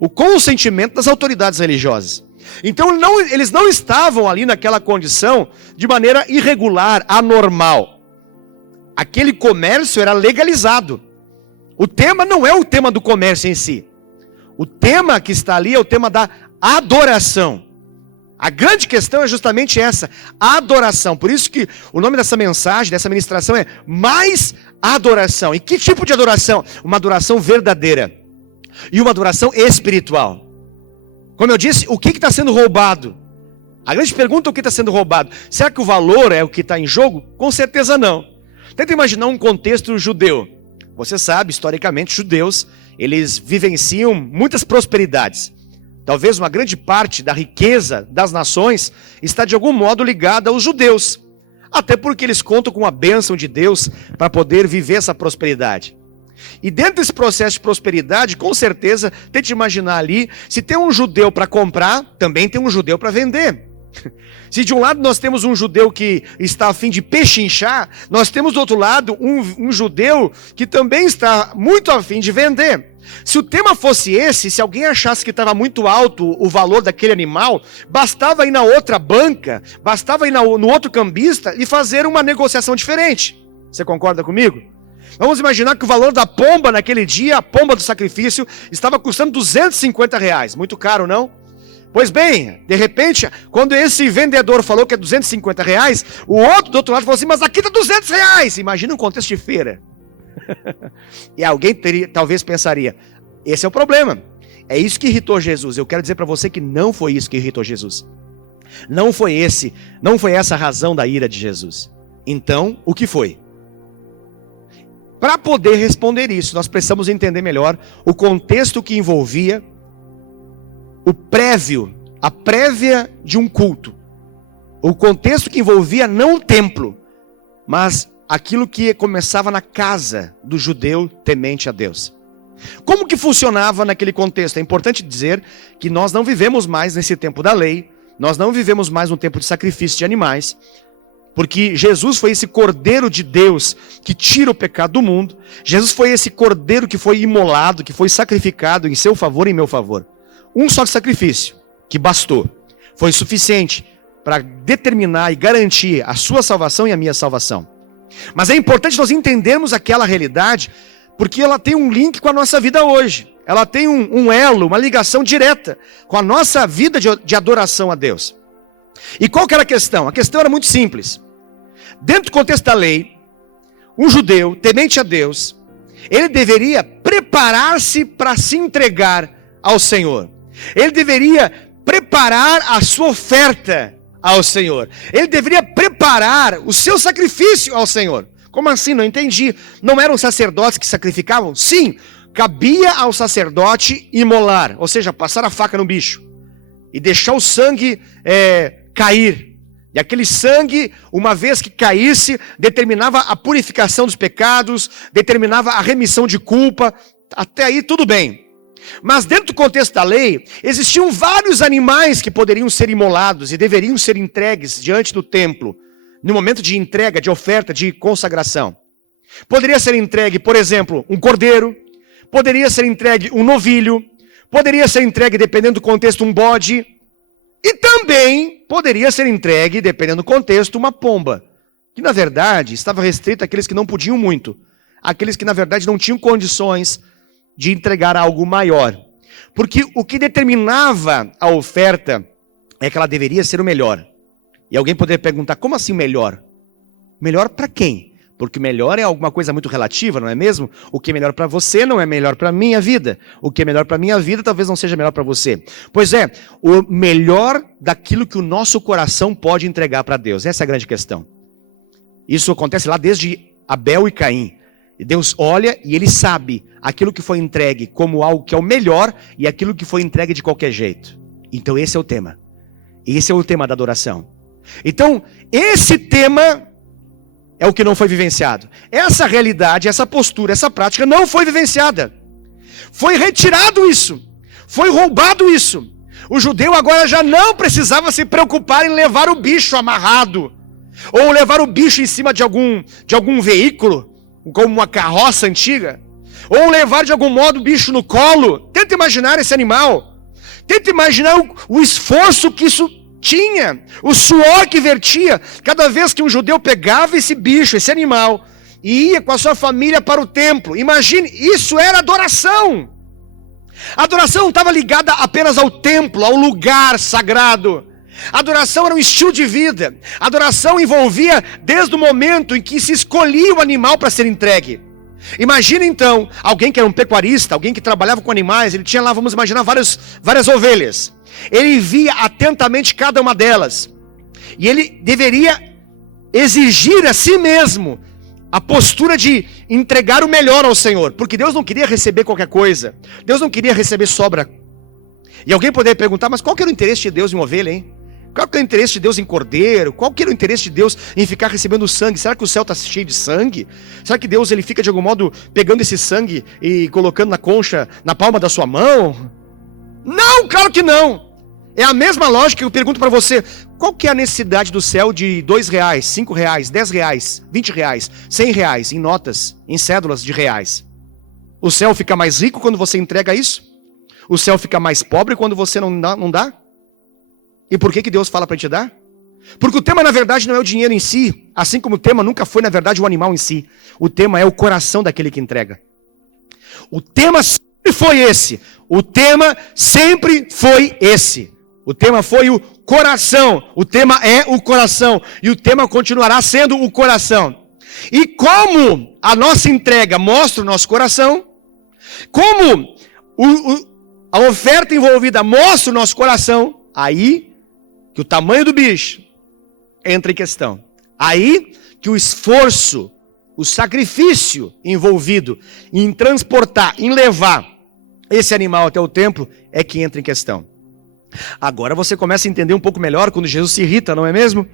o consentimento das autoridades religiosas. Então eles não estavam ali naquela condição de maneira irregular, anormal. Aquele comércio era legalizado. O tema não é o tema do comércio em si. O tema que está ali é o tema da adoração. A grande questão é justamente essa, a adoração. Por isso que o nome dessa mensagem, dessa ministração é mais adoração. E que tipo de adoração? Uma adoração verdadeira e uma adoração espiritual. Como eu disse, o que está sendo roubado? A grande pergunta é o que está sendo roubado. Será que o valor é o que está em jogo? Com certeza não. Tenta imaginar um contexto judeu. Você sabe, historicamente, judeus, eles vivenciam muitas prosperidades. Talvez uma grande parte da riqueza das nações está de algum modo ligada aos judeus. Até porque eles contam com a bênção de Deus para poder viver essa prosperidade. E dentro desse processo de prosperidade, com certeza, tente imaginar ali, se tem um judeu para comprar, também tem um judeu para vender. Se de um lado nós temos um judeu que está a fim de pechinchar, nós temos do outro lado um judeu que também está muito a fim de vender. Se o tema fosse esse, se alguém achasse que estava muito alto o valor daquele animal, bastava ir na outra banca, bastava ir no outro cambista e fazer uma negociação diferente. Você concorda comigo? Vamos imaginar que o valor da pomba naquele dia, a pomba do sacrifício, estava custando R$250. Muito caro, não? Pois bem, de repente, quando esse vendedor falou que é R$250, o outro do outro lado falou assim: mas aqui está R$200. Imagina um contexto de feira. E alguém talvez pensaria: esse é o problema. É isso que irritou Jesus. Eu quero dizer para você que não foi isso que irritou Jesus. Não foi essa a razão da ira de Jesus. Então, o que foi? Para poder responder isso, nós precisamos entender melhor o contexto que envolvia a prévia de um culto. O contexto que envolvia não o templo, mas aquilo que começava na casa do judeu temente a Deus. Como que funcionava naquele contexto? É importante dizer que nós não vivemos mais nesse tempo da lei, nós não vivemos mais no tempo de sacrifício de animais, porque Jesus foi esse Cordeiro de Deus que tira o pecado do mundo. Jesus foi esse Cordeiro que foi imolado, que foi sacrificado em seu favor e em meu favor. Um só sacrifício, que bastou, foi suficiente para determinar e garantir a sua salvação e a minha salvação. Mas é importante nós entendermos aquela realidade, porque ela tem um link com a nossa vida hoje. Ela tem um elo, uma ligação direta com a nossa vida de adoração a Deus. E qual que era a questão? A questão era muito simples. Dentro do contexto da lei, um judeu temente a Deus, ele deveria preparar-se para se entregar ao Senhor. Ele deveria preparar a sua oferta ao Senhor. Ele deveria preparar o seu sacrifício ao Senhor. Como assim? Não entendi. Não eram sacerdotes que sacrificavam? Sim, cabia ao sacerdote imolar, ou seja, passar a faca no bicho e deixar o sangue cair. E aquele sangue, uma vez que caísse, determinava a purificação dos pecados, determinava a remissão de culpa. Até aí tudo bem. Mas dentro do contexto da lei, existiam vários animais que poderiam ser imolados e deveriam ser entregues diante do templo, no momento de entrega, de oferta, de consagração. Poderia ser entregue, por exemplo, um cordeiro, poderia ser entregue um novilho, poderia ser entregue, dependendo do contexto, um bode, e também poderia ser entregue, dependendo do contexto, uma pomba, que na verdade estava restrita àqueles que não podiam muito, àqueles que na verdade não tinham condições de entregar algo maior. Porque o que determinava a oferta é que ela deveria ser o melhor. E alguém poderia perguntar: como assim o melhor? Melhor para quem? Porque melhor é alguma coisa muito relativa, não é mesmo? O que é melhor para você não é melhor para a minha vida. O que é melhor para a minha vida talvez não seja melhor para você. Pois é, o melhor daquilo que o nosso coração pode entregar para Deus. Essa é a grande questão. Isso acontece lá desde Abel e Caim. E Deus olha e Ele sabe aquilo que foi entregue como algo que é o melhor e aquilo que foi entregue de qualquer jeito. Então esse é o tema. Esse é o tema da adoração. Então, esse tema é o que não foi vivenciado. Essa realidade, essa postura, essa prática não foi vivenciada. Foi retirado isso. Foi roubado isso. O judeu agora já não precisava se preocupar em levar o bicho amarrado. Ou levar o bicho em cima de algum veículo, como uma carroça antiga. Ou levar de algum modo o bicho no colo. Tenta imaginar esse animal. Tenta imaginar o esforço que isso tinha, o suor que vertia, cada vez que um judeu pegava esse bicho, esse animal, e ia com a sua família para o templo. Imagine, isso era adoração. A adoração não estava ligada apenas ao templo, ao lugar sagrado. A adoração era um estilo de vida. A adoração envolvia desde o momento em que se escolhia o animal para ser entregue. Imagina então, alguém que era um pecuarista, alguém que trabalhava com animais, ele tinha lá, vamos imaginar, várias ovelhas. Ele via atentamente cada uma delas. E ele deveria exigir a si mesmo a postura de entregar o melhor ao Senhor. Porque Deus não queria receber qualquer coisa. Deus não queria receber sobra. E alguém poderia perguntar, mas qual que era o interesse de Deus em uma ovelha, hein? Qual que era o interesse de Deus em cordeiro? Qual que era o interesse de Deus em ficar recebendo sangue? Será que o céu está cheio de sangue? Será que Deus ele fica de algum modo pegando esse sangue e colocando na concha, na palma da sua mão? Não, claro que não. É a mesma lógica que eu pergunto para você. Qual que é a necessidade do céu de R$2, R$5, R$10, R$20, R$100 em notas, em cédulas de reais? O céu fica mais rico quando você entrega isso? O céu fica mais pobre quando você não dá? E por que Deus fala para te dar? Porque o tema na verdade não é o dinheiro em si, assim como o tema nunca foi na verdade o animal em si. O tema é o coração daquele que entrega. O tema sempre foi esse. O tema sempre foi esse. O tema foi o coração. O tema é o coração. E o tema continuará sendo o coração. E como a nossa entrega mostra o nosso coração, como a oferta envolvida mostra o nosso coração, aí que o tamanho do bicho entra em questão. Aí que o esforço, o sacrifício envolvido em transportar, em levar esse animal até o templo é que entra em questão. Agora você começa a entender um pouco melhor quando Jesus se irrita, não é mesmo?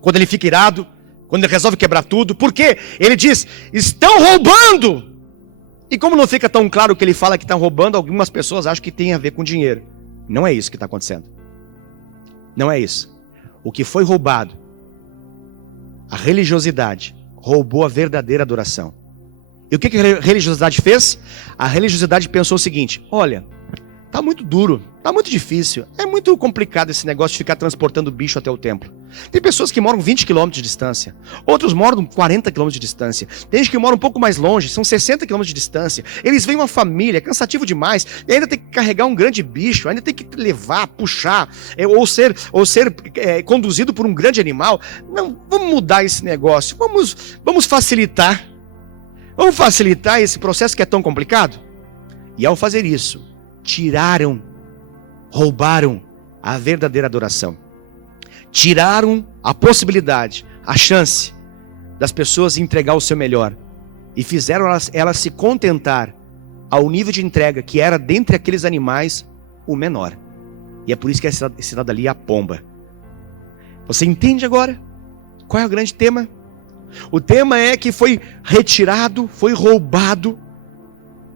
Quando ele fica irado, quando ele resolve quebrar tudo. Por quê? Ele diz, estão roubando! E como não fica tão claro que ele fala que estão roubando, algumas pessoas acham que tem a ver com dinheiro. Não é isso que está acontecendo. Não é isso. O que foi roubado, a religiosidade, roubou a verdadeira adoração. E o que a religiosidade fez? A religiosidade pensou o seguinte, olha, está muito duro, está muito difícil, é muito complicado esse negócio de ficar transportando bicho até o templo. Tem pessoas que moram 20 km de distância, outros moram 40 km de distância, tem gente que mora um pouco mais longe, são 60 km de distância, eles vêm uma família, é cansativo demais, e ainda tem que carregar um grande bicho, ainda tem que levar, puxar, ou ser conduzido por um grande animal. Não, vamos mudar esse negócio, vamos facilitar. Vamos facilitar esse processo que é tão complicado? E ao fazer isso, roubaram a verdadeira adoração. Tiraram a possibilidade, a chance das pessoas entregar o seu melhor. E fizeram elas se contentar ao nível de entrega que era dentre aqueles animais o menor. E é por isso que é citado ali a pomba. Você entende agora? Qual é o grande tema? O tema é que foi retirado, foi roubado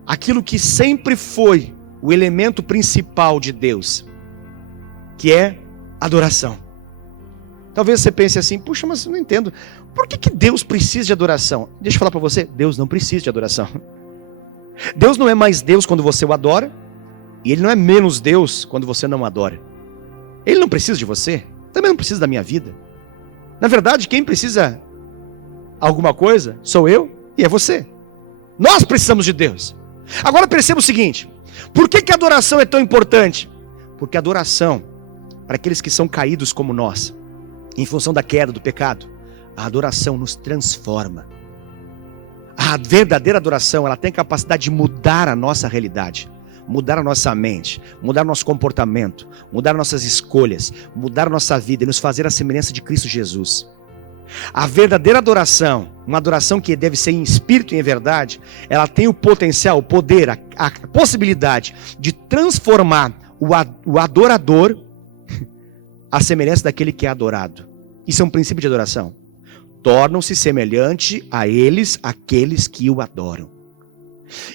aquilo que sempre foi o elemento principal de Deus, que é adoração. Talvez você pense assim, puxa, mas eu não entendo. Por que Deus precisa de adoração? Deixa eu falar para você, Deus não precisa de adoração. Deus não é mais Deus quando você o adora, e Ele não é menos Deus quando você não o adora. Ele não precisa de você, também não precisa da minha vida. Na verdade, quem precisa alguma coisa sou eu e é você. Nós precisamos de Deus. Agora perceba o seguinte, por que a adoração é tão importante? Porque a adoração, para aqueles que são caídos como nós, em função da queda, do pecado, A adoração nos transforma. A verdadeira adoração, ela tem capacidade de mudar a nossa realidade, mudar a nossa mente, mudar o nosso comportamento, mudar nossas escolhas, mudar a nossa vida e nos fazer a semelhança de Cristo Jesus. A verdadeira adoração, uma adoração que deve ser em espírito e em verdade, ela tem o potencial, o poder, a possibilidade de transformar o adorador à semelhança daquele que é adorado. Isso é um princípio de adoração. Tornam-se semelhante a eles, aqueles que o adoram.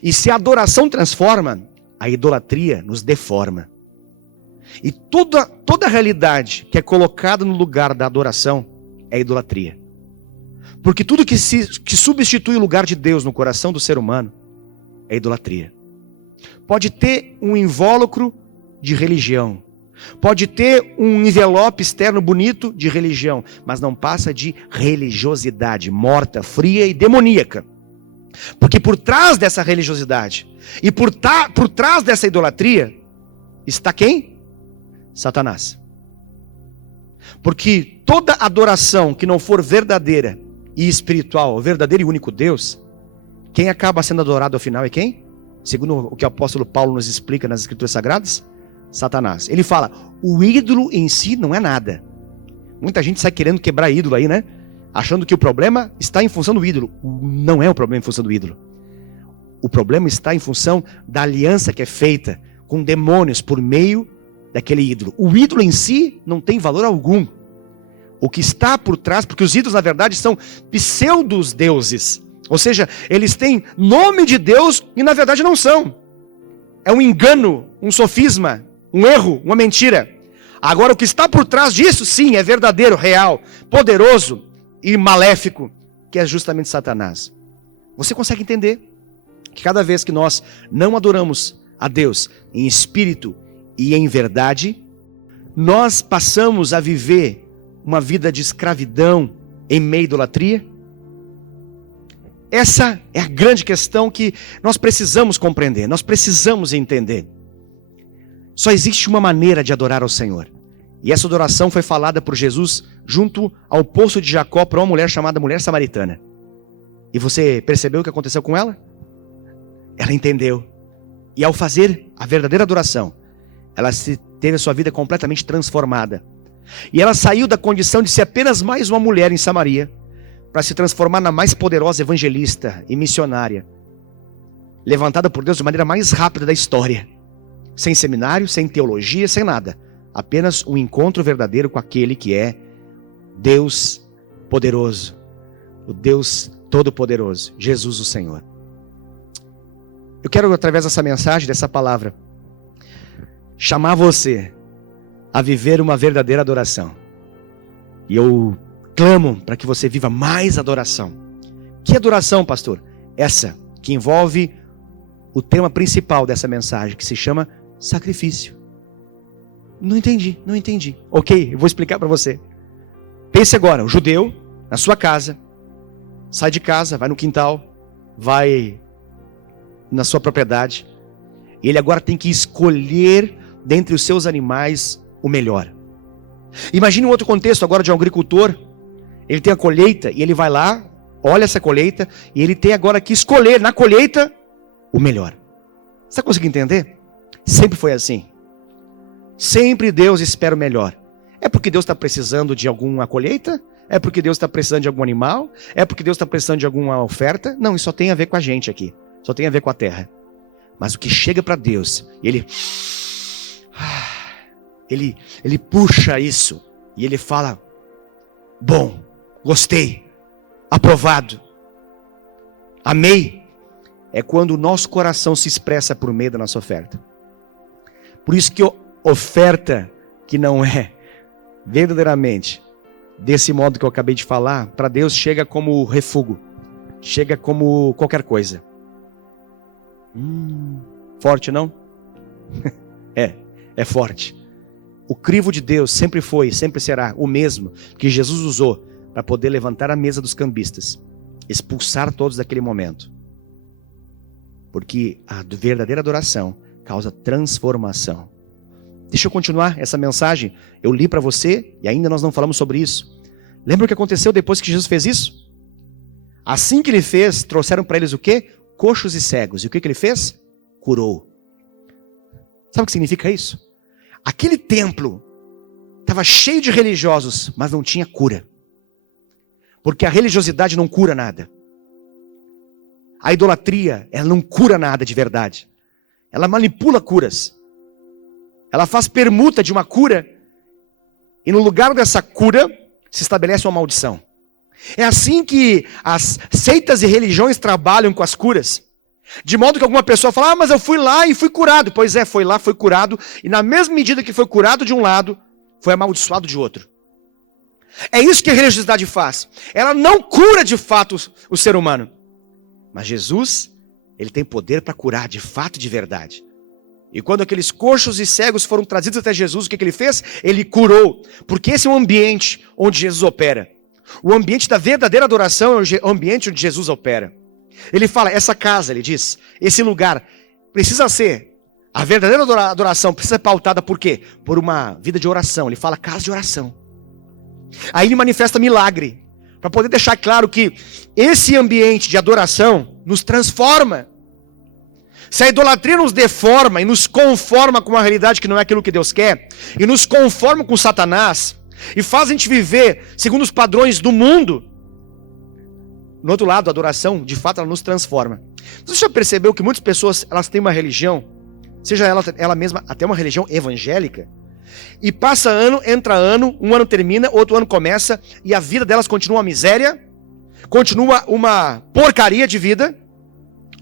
E se a adoração transforma, a idolatria nos deforma. E toda a realidade que é colocada no lugar da adoração é idolatria. Porque tudo que substitui o lugar de Deus no coração do ser humano é idolatria. Pode ter um invólucro de religião, pode ter um envelope externo bonito de religião, mas não passa de religiosidade morta, fria e demoníaca. Porque por trás dessa religiosidade e por trás dessa idolatria está quem? Satanás. Porque toda adoração que não for verdadeira e espiritual, o verdadeiro e único Deus, quem acaba sendo adorado ao final é quem? Segundo o que o apóstolo Paulo nos explica nas Escrituras Sagradas, Satanás. Ele fala, o ídolo em si não é nada. Muita gente sai querendo quebrar ídolo aí, né? Achando que o problema está em função do ídolo. Não é o problema em função do ídolo. O problema está em função da aliança que é feita com demônios por meio daquele ídolo. O ídolo em si não tem valor algum. O que está por trás, porque os ídolos na verdade são pseudos deuses. Ou seja, eles têm nome de Deus e na verdade não são. É um engano, um sofisma, um erro, uma mentira. Agora o que está por trás disso, sim, é verdadeiro, real, poderoso e maléfico, que é justamente Satanás. Você consegue entender que cada vez que nós não adoramos a Deus em espírito e em verdade, nós passamos a viver uma vida de escravidão em meio à idolatria? Essa é a grande questão que nós precisamos compreender, nós precisamos entender. Só existe uma maneira de adorar ao Senhor. E essa adoração foi falada por Jesus junto ao poço de Jacó para uma mulher chamada mulher samaritana. E você percebeu o que aconteceu com ela? Ela entendeu. E ao fazer a verdadeira adoração, ela teve a sua vida completamente transformada. E ela saiu da condição de ser apenas mais uma mulher em Samaria, para se transformar na mais poderosa evangelista e missionária, levantada por Deus de maneira mais rápida da história. Sem seminário, sem teologia, sem nada. Apenas um encontro verdadeiro com aquele que é Deus poderoso, o Deus todo-poderoso, Jesus o Senhor. Eu quero, através dessa mensagem, dessa palavra, chamar você a viver uma verdadeira adoração. E eu clamo para que você viva mais adoração. Que adoração, pastor? Essa que envolve o tema principal dessa mensagem, que se chama sacrifício. Não entendi. Ok, eu vou explicar para você. Pense agora, o judeu, na sua casa, sai de casa, vai no quintal, vai na sua propriedade, e ele agora tem que escolher dentre os seus animais o melhor. Imagine um outro contexto agora de um agricultor. Ele tem a colheita e ele vai lá, olha essa colheita, e ele tem agora que escolher na colheita o melhor. Você consegue entender? Sempre foi assim. Sempre Deus espera o melhor. É porque Deus está precisando de alguma colheita? É porque Deus está precisando de algum animal? É porque Deus está precisando de alguma oferta? Não, isso só tem a ver com a gente aqui. Só tem a ver com a terra. Mas o que chega para Deus, ele puxa isso e ele fala, bom, gostei, aprovado, amei. É quando o nosso coração se expressa por meio da nossa oferta. Por isso que oferta que não é verdadeiramente desse modo que eu acabei de falar, para Deus chega como refúgio, chega como qualquer coisa. Forte, não? É forte. O crivo de Deus sempre foi, sempre será o mesmo que Jesus usou para poder levantar a mesa dos cambistas, expulsar todos daquele momento. Porque a verdadeira adoração causa transformação. Deixa eu continuar essa mensagem. Eu li para você e ainda nós não falamos sobre isso. Lembra o que aconteceu depois que Jesus fez isso? Assim que ele fez, trouxeram para eles o quê? Coxos e cegos. E o que ele fez? Curou. Sabe o que significa isso? Aquele templo estava cheio de religiosos, mas não tinha cura. Porque a religiosidade não cura nada. A idolatria, ela não cura nada de verdade. Ela manipula curas. Ela faz permuta de uma cura. E no lugar dessa cura, se estabelece uma maldição. É assim que as seitas e religiões trabalham com as curas. De modo que alguma pessoa fala, mas eu fui lá e fui curado. Pois é, foi lá, foi curado. E na mesma medida que foi curado de um lado, foi amaldiçoado de outro. É isso que a religiosidade faz. Ela não cura de fato o ser humano. Mas Jesus, ele tem poder para curar de fato e de verdade. E quando aqueles coxos e cegos foram trazidos até Jesus, o que ele fez? Ele curou. Porque esse é o ambiente onde Jesus opera. O ambiente da verdadeira adoração é o ambiente onde Jesus opera. Ele fala, essa casa, ele diz, esse lugar precisa ser, a verdadeira adoração precisa ser pautada por quê? Por uma vida de oração. Ele fala casa de oração. Aí ele manifesta milagre, para poder deixar claro que esse ambiente de adoração nos transforma. Se a idolatria nos deforma e nos conforma com uma realidade que não é aquilo que Deus quer, e nos conforma com Satanás, e faz a gente viver segundo os padrões do mundo, no outro lado, a adoração, de fato, ela nos transforma. Você já percebeu que muitas pessoas, elas têm uma religião, seja ela mesma até uma religião evangélica, e passa ano, entra ano, um ano termina, outro ano começa, e a vida delas continua uma miséria, continua uma porcaria de vida.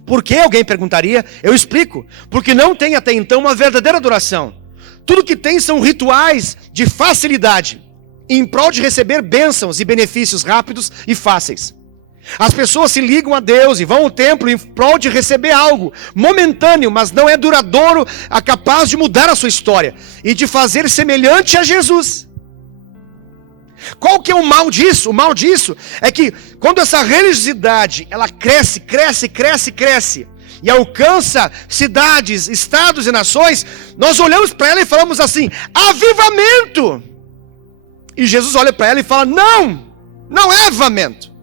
Por que, alguém perguntaria? Eu explico. Porque não tem até então uma verdadeira adoração. Tudo que tem são rituais de facilidade, em prol de receber bênçãos e benefícios rápidos e fáceis. As pessoas se ligam a Deus e vão ao templo em prol de receber algo momentâneo, mas não é duradouro, capaz de mudar a sua história e de fazer semelhante a Jesus. Qual que é o mal disso? O mal disso é que quando essa religiosidade ela cresce e alcança cidades, estados e nações, nós olhamos para ela e falamos assim, avivamento! E Jesus olha para ela e fala, não é avivamento.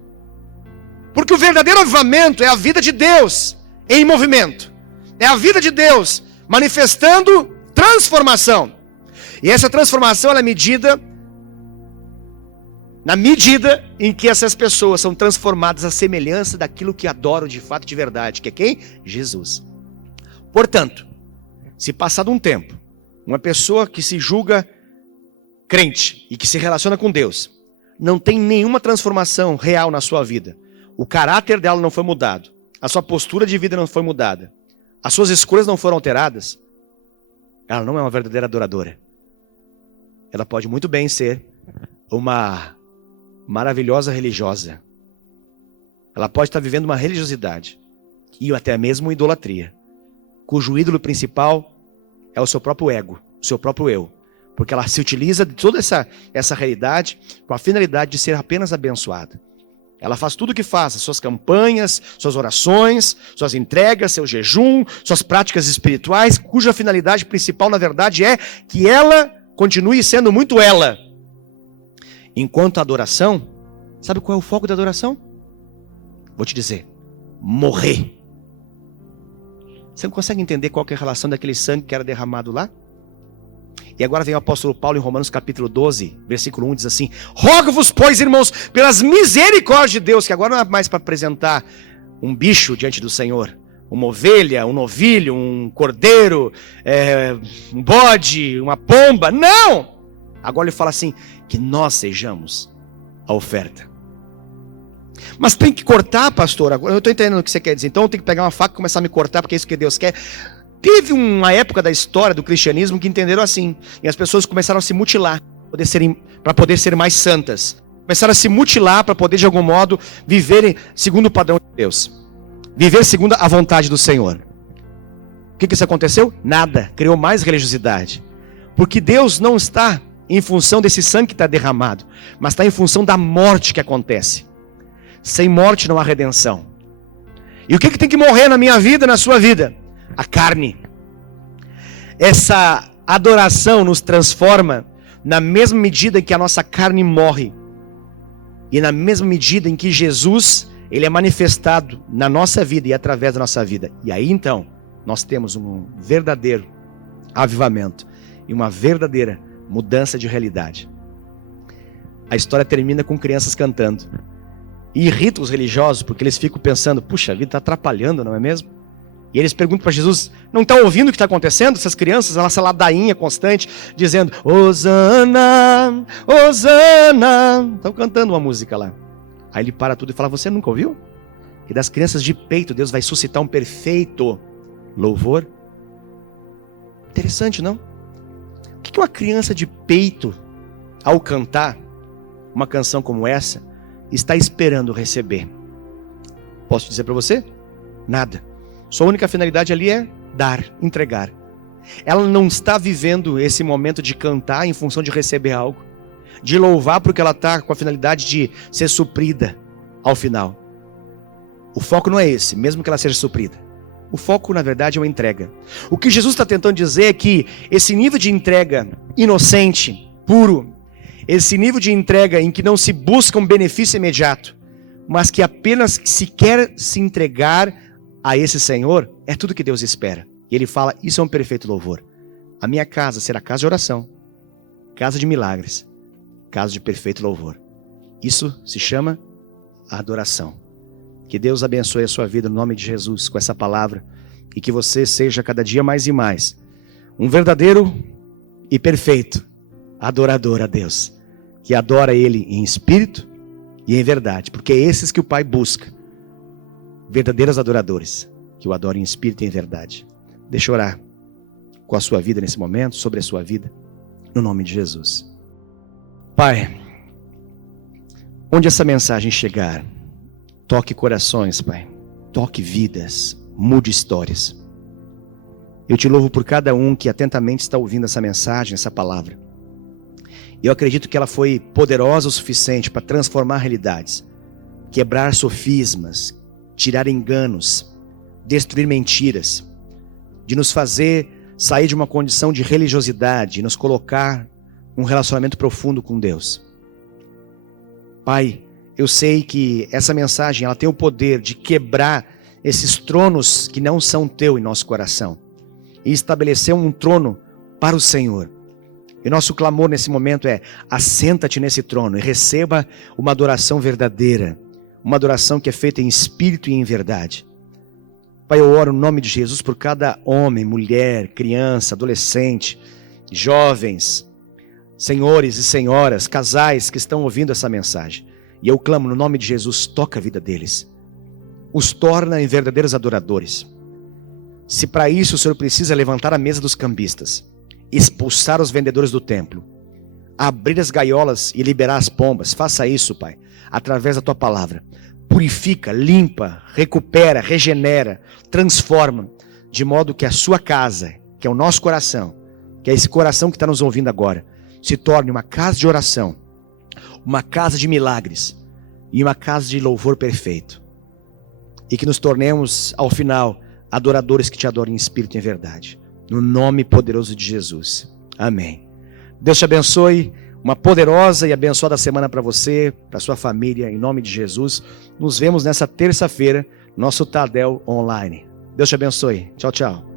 Porque o verdadeiro avivamento é a vida de Deus em movimento. É a vida de Deus manifestando transformação. E essa transformação ela é medida na medida em que essas pessoas são transformadas à semelhança daquilo que adoram de fato e de verdade. Que é quem? Jesus. Portanto, se passado um tempo, uma pessoa que se julga crente e que se relaciona com Deus, não tem nenhuma transformação real na sua vida, o caráter dela não foi mudado, a sua postura de vida não foi mudada, as suas escolhas não foram alteradas, ela não é uma verdadeira adoradora. Ela pode muito bem ser uma maravilhosa religiosa. Ela pode estar vivendo uma religiosidade e até mesmo uma idolatria, cujo ídolo principal é o seu próprio ego, o seu próprio eu, porque ela se utiliza de toda essa realidade com a finalidade de ser apenas abençoada. Ela faz tudo o que faz, as suas campanhas, suas orações, suas entregas, seu jejum, suas práticas espirituais, cuja finalidade principal, na verdade, é que ela continue sendo muito ela. Enquanto a adoração, sabe qual é o foco da adoração? Vou te dizer, morrer. Você não consegue entender qual que é a relação daquele sangue que era derramado lá? E agora vem o apóstolo Paulo em Romanos capítulo 12, versículo 1, diz assim, rogo-vos, pois, irmãos, pelas misericórdias de Deus, que agora não é mais para apresentar um bicho diante do Senhor, uma ovelha, um novilho, um cordeiro, um bode, uma pomba, não! Agora ele fala assim, que nós sejamos a oferta. Mas tem que cortar, pastor, eu estou entendendo o que você quer dizer, então eu tenho que pegar uma faca e começar a me cortar, porque é isso que Deus quer. Teve uma época da história do cristianismo que entenderam assim, e as pessoas começaram a se mutilar para poder ser mais santas. Começaram a se mutilar para poder, de algum modo, viverem segundo o padrão de Deus. Viver segundo a vontade do Senhor. O que isso aconteceu? Nada. Criou mais religiosidade. Porque Deus não está em função desse sangue que está derramado, mas está em função da morte que acontece. Sem morte não há redenção. E o que tem que morrer na minha vida, na sua vida? A carne. Essa adoração nos transforma na mesma medida em que a nossa carne morre. E na mesma medida em que Jesus, ele é manifestado na nossa vida e através da nossa vida. E aí então, nós temos um verdadeiro avivamento e uma verdadeira mudança de realidade. A história termina com crianças cantando. E irrita os religiosos, porque eles ficam pensando, puxa, a vida está atrapalhando, não é mesmo? E eles perguntam para Jesus, não está ouvindo o que está acontecendo? Essas crianças, a nossa ladainha constante, dizendo, Hosana, Hosana. Estão cantando uma música lá. Aí ele para tudo e fala, você nunca ouviu? Que das crianças de peito, Deus vai suscitar um perfeito louvor. Interessante, não? O que uma criança de peito, ao cantar uma canção como essa, está esperando receber? Posso dizer para você? Nada. Sua única finalidade ali é dar, entregar. Ela não está vivendo esse momento de cantar em função de receber algo, de louvar porque ela está com a finalidade de ser suprida ao final. O foco não é esse, mesmo que ela seja suprida. O foco, na verdade, é uma entrega. O que Jesus está tentando dizer é que esse nível de entrega inocente, puro, esse nível de entrega em que não se busca um benefício imediato, mas que apenas se quer se entregar a esse Senhor, é tudo que Deus espera. E Ele fala, isso é um perfeito louvor. A minha casa será casa de oração, casa de milagres, casa de perfeito louvor. Isso se chama adoração. Que Deus abençoe a sua vida no nome de Jesus com essa palavra e que você seja cada dia mais e mais um verdadeiro e perfeito adorador a Deus, que adora Ele em espírito e em verdade, porque é esses que o Pai busca, verdadeiros adoradores, que o adorem em espírito e em verdade. Deixa eu orar com a sua vida nesse momento, sobre a sua vida, no nome de Jesus. Pai, onde essa mensagem chegar, toque corações, Pai, toque vidas, mude histórias. Eu te louvo por cada um que atentamente está ouvindo essa mensagem, essa palavra. Eu acredito que ela foi poderosa o suficiente para transformar realidades, quebrar sofismas, tirar enganos, destruir mentiras, de nos fazer sair de uma condição de religiosidade e nos colocar num relacionamento profundo com Deus. Pai, eu sei que essa mensagem ela tem o poder de quebrar esses tronos que não são teu em nosso coração e estabelecer um trono para o Senhor. E nosso clamor nesse momento é: assenta-te nesse trono e receba uma adoração verdadeira, uma adoração que é feita em espírito e em verdade. Pai, eu oro no nome de Jesus por cada homem, mulher, criança, adolescente, jovens, senhores e senhoras, casais que estão ouvindo essa mensagem. E eu clamo no nome de Jesus, toca a vida deles. Os torna em verdadeiros adoradores. Se para isso o Senhor precisa levantar a mesa dos cambistas, expulsar os vendedores do templo, abrir as gaiolas e liberar as pombas, faça isso, Pai, através da Tua palavra. Purifica, limpa, recupera, regenera, transforma, de modo que a sua casa, que é o nosso coração, que é esse coração que está nos ouvindo agora, se torne uma casa de oração, uma casa de milagres e uma casa de louvor perfeito. E que nos tornemos, ao final, adoradores que te adoram em espírito e em verdade. No nome poderoso de Jesus. Amém. Deus te abençoe. Uma poderosa e abençoada semana para você, para sua família, em nome de Jesus. Nos vemos nessa terça-feira, nosso Tadel Online. Deus te abençoe. Tchau, tchau.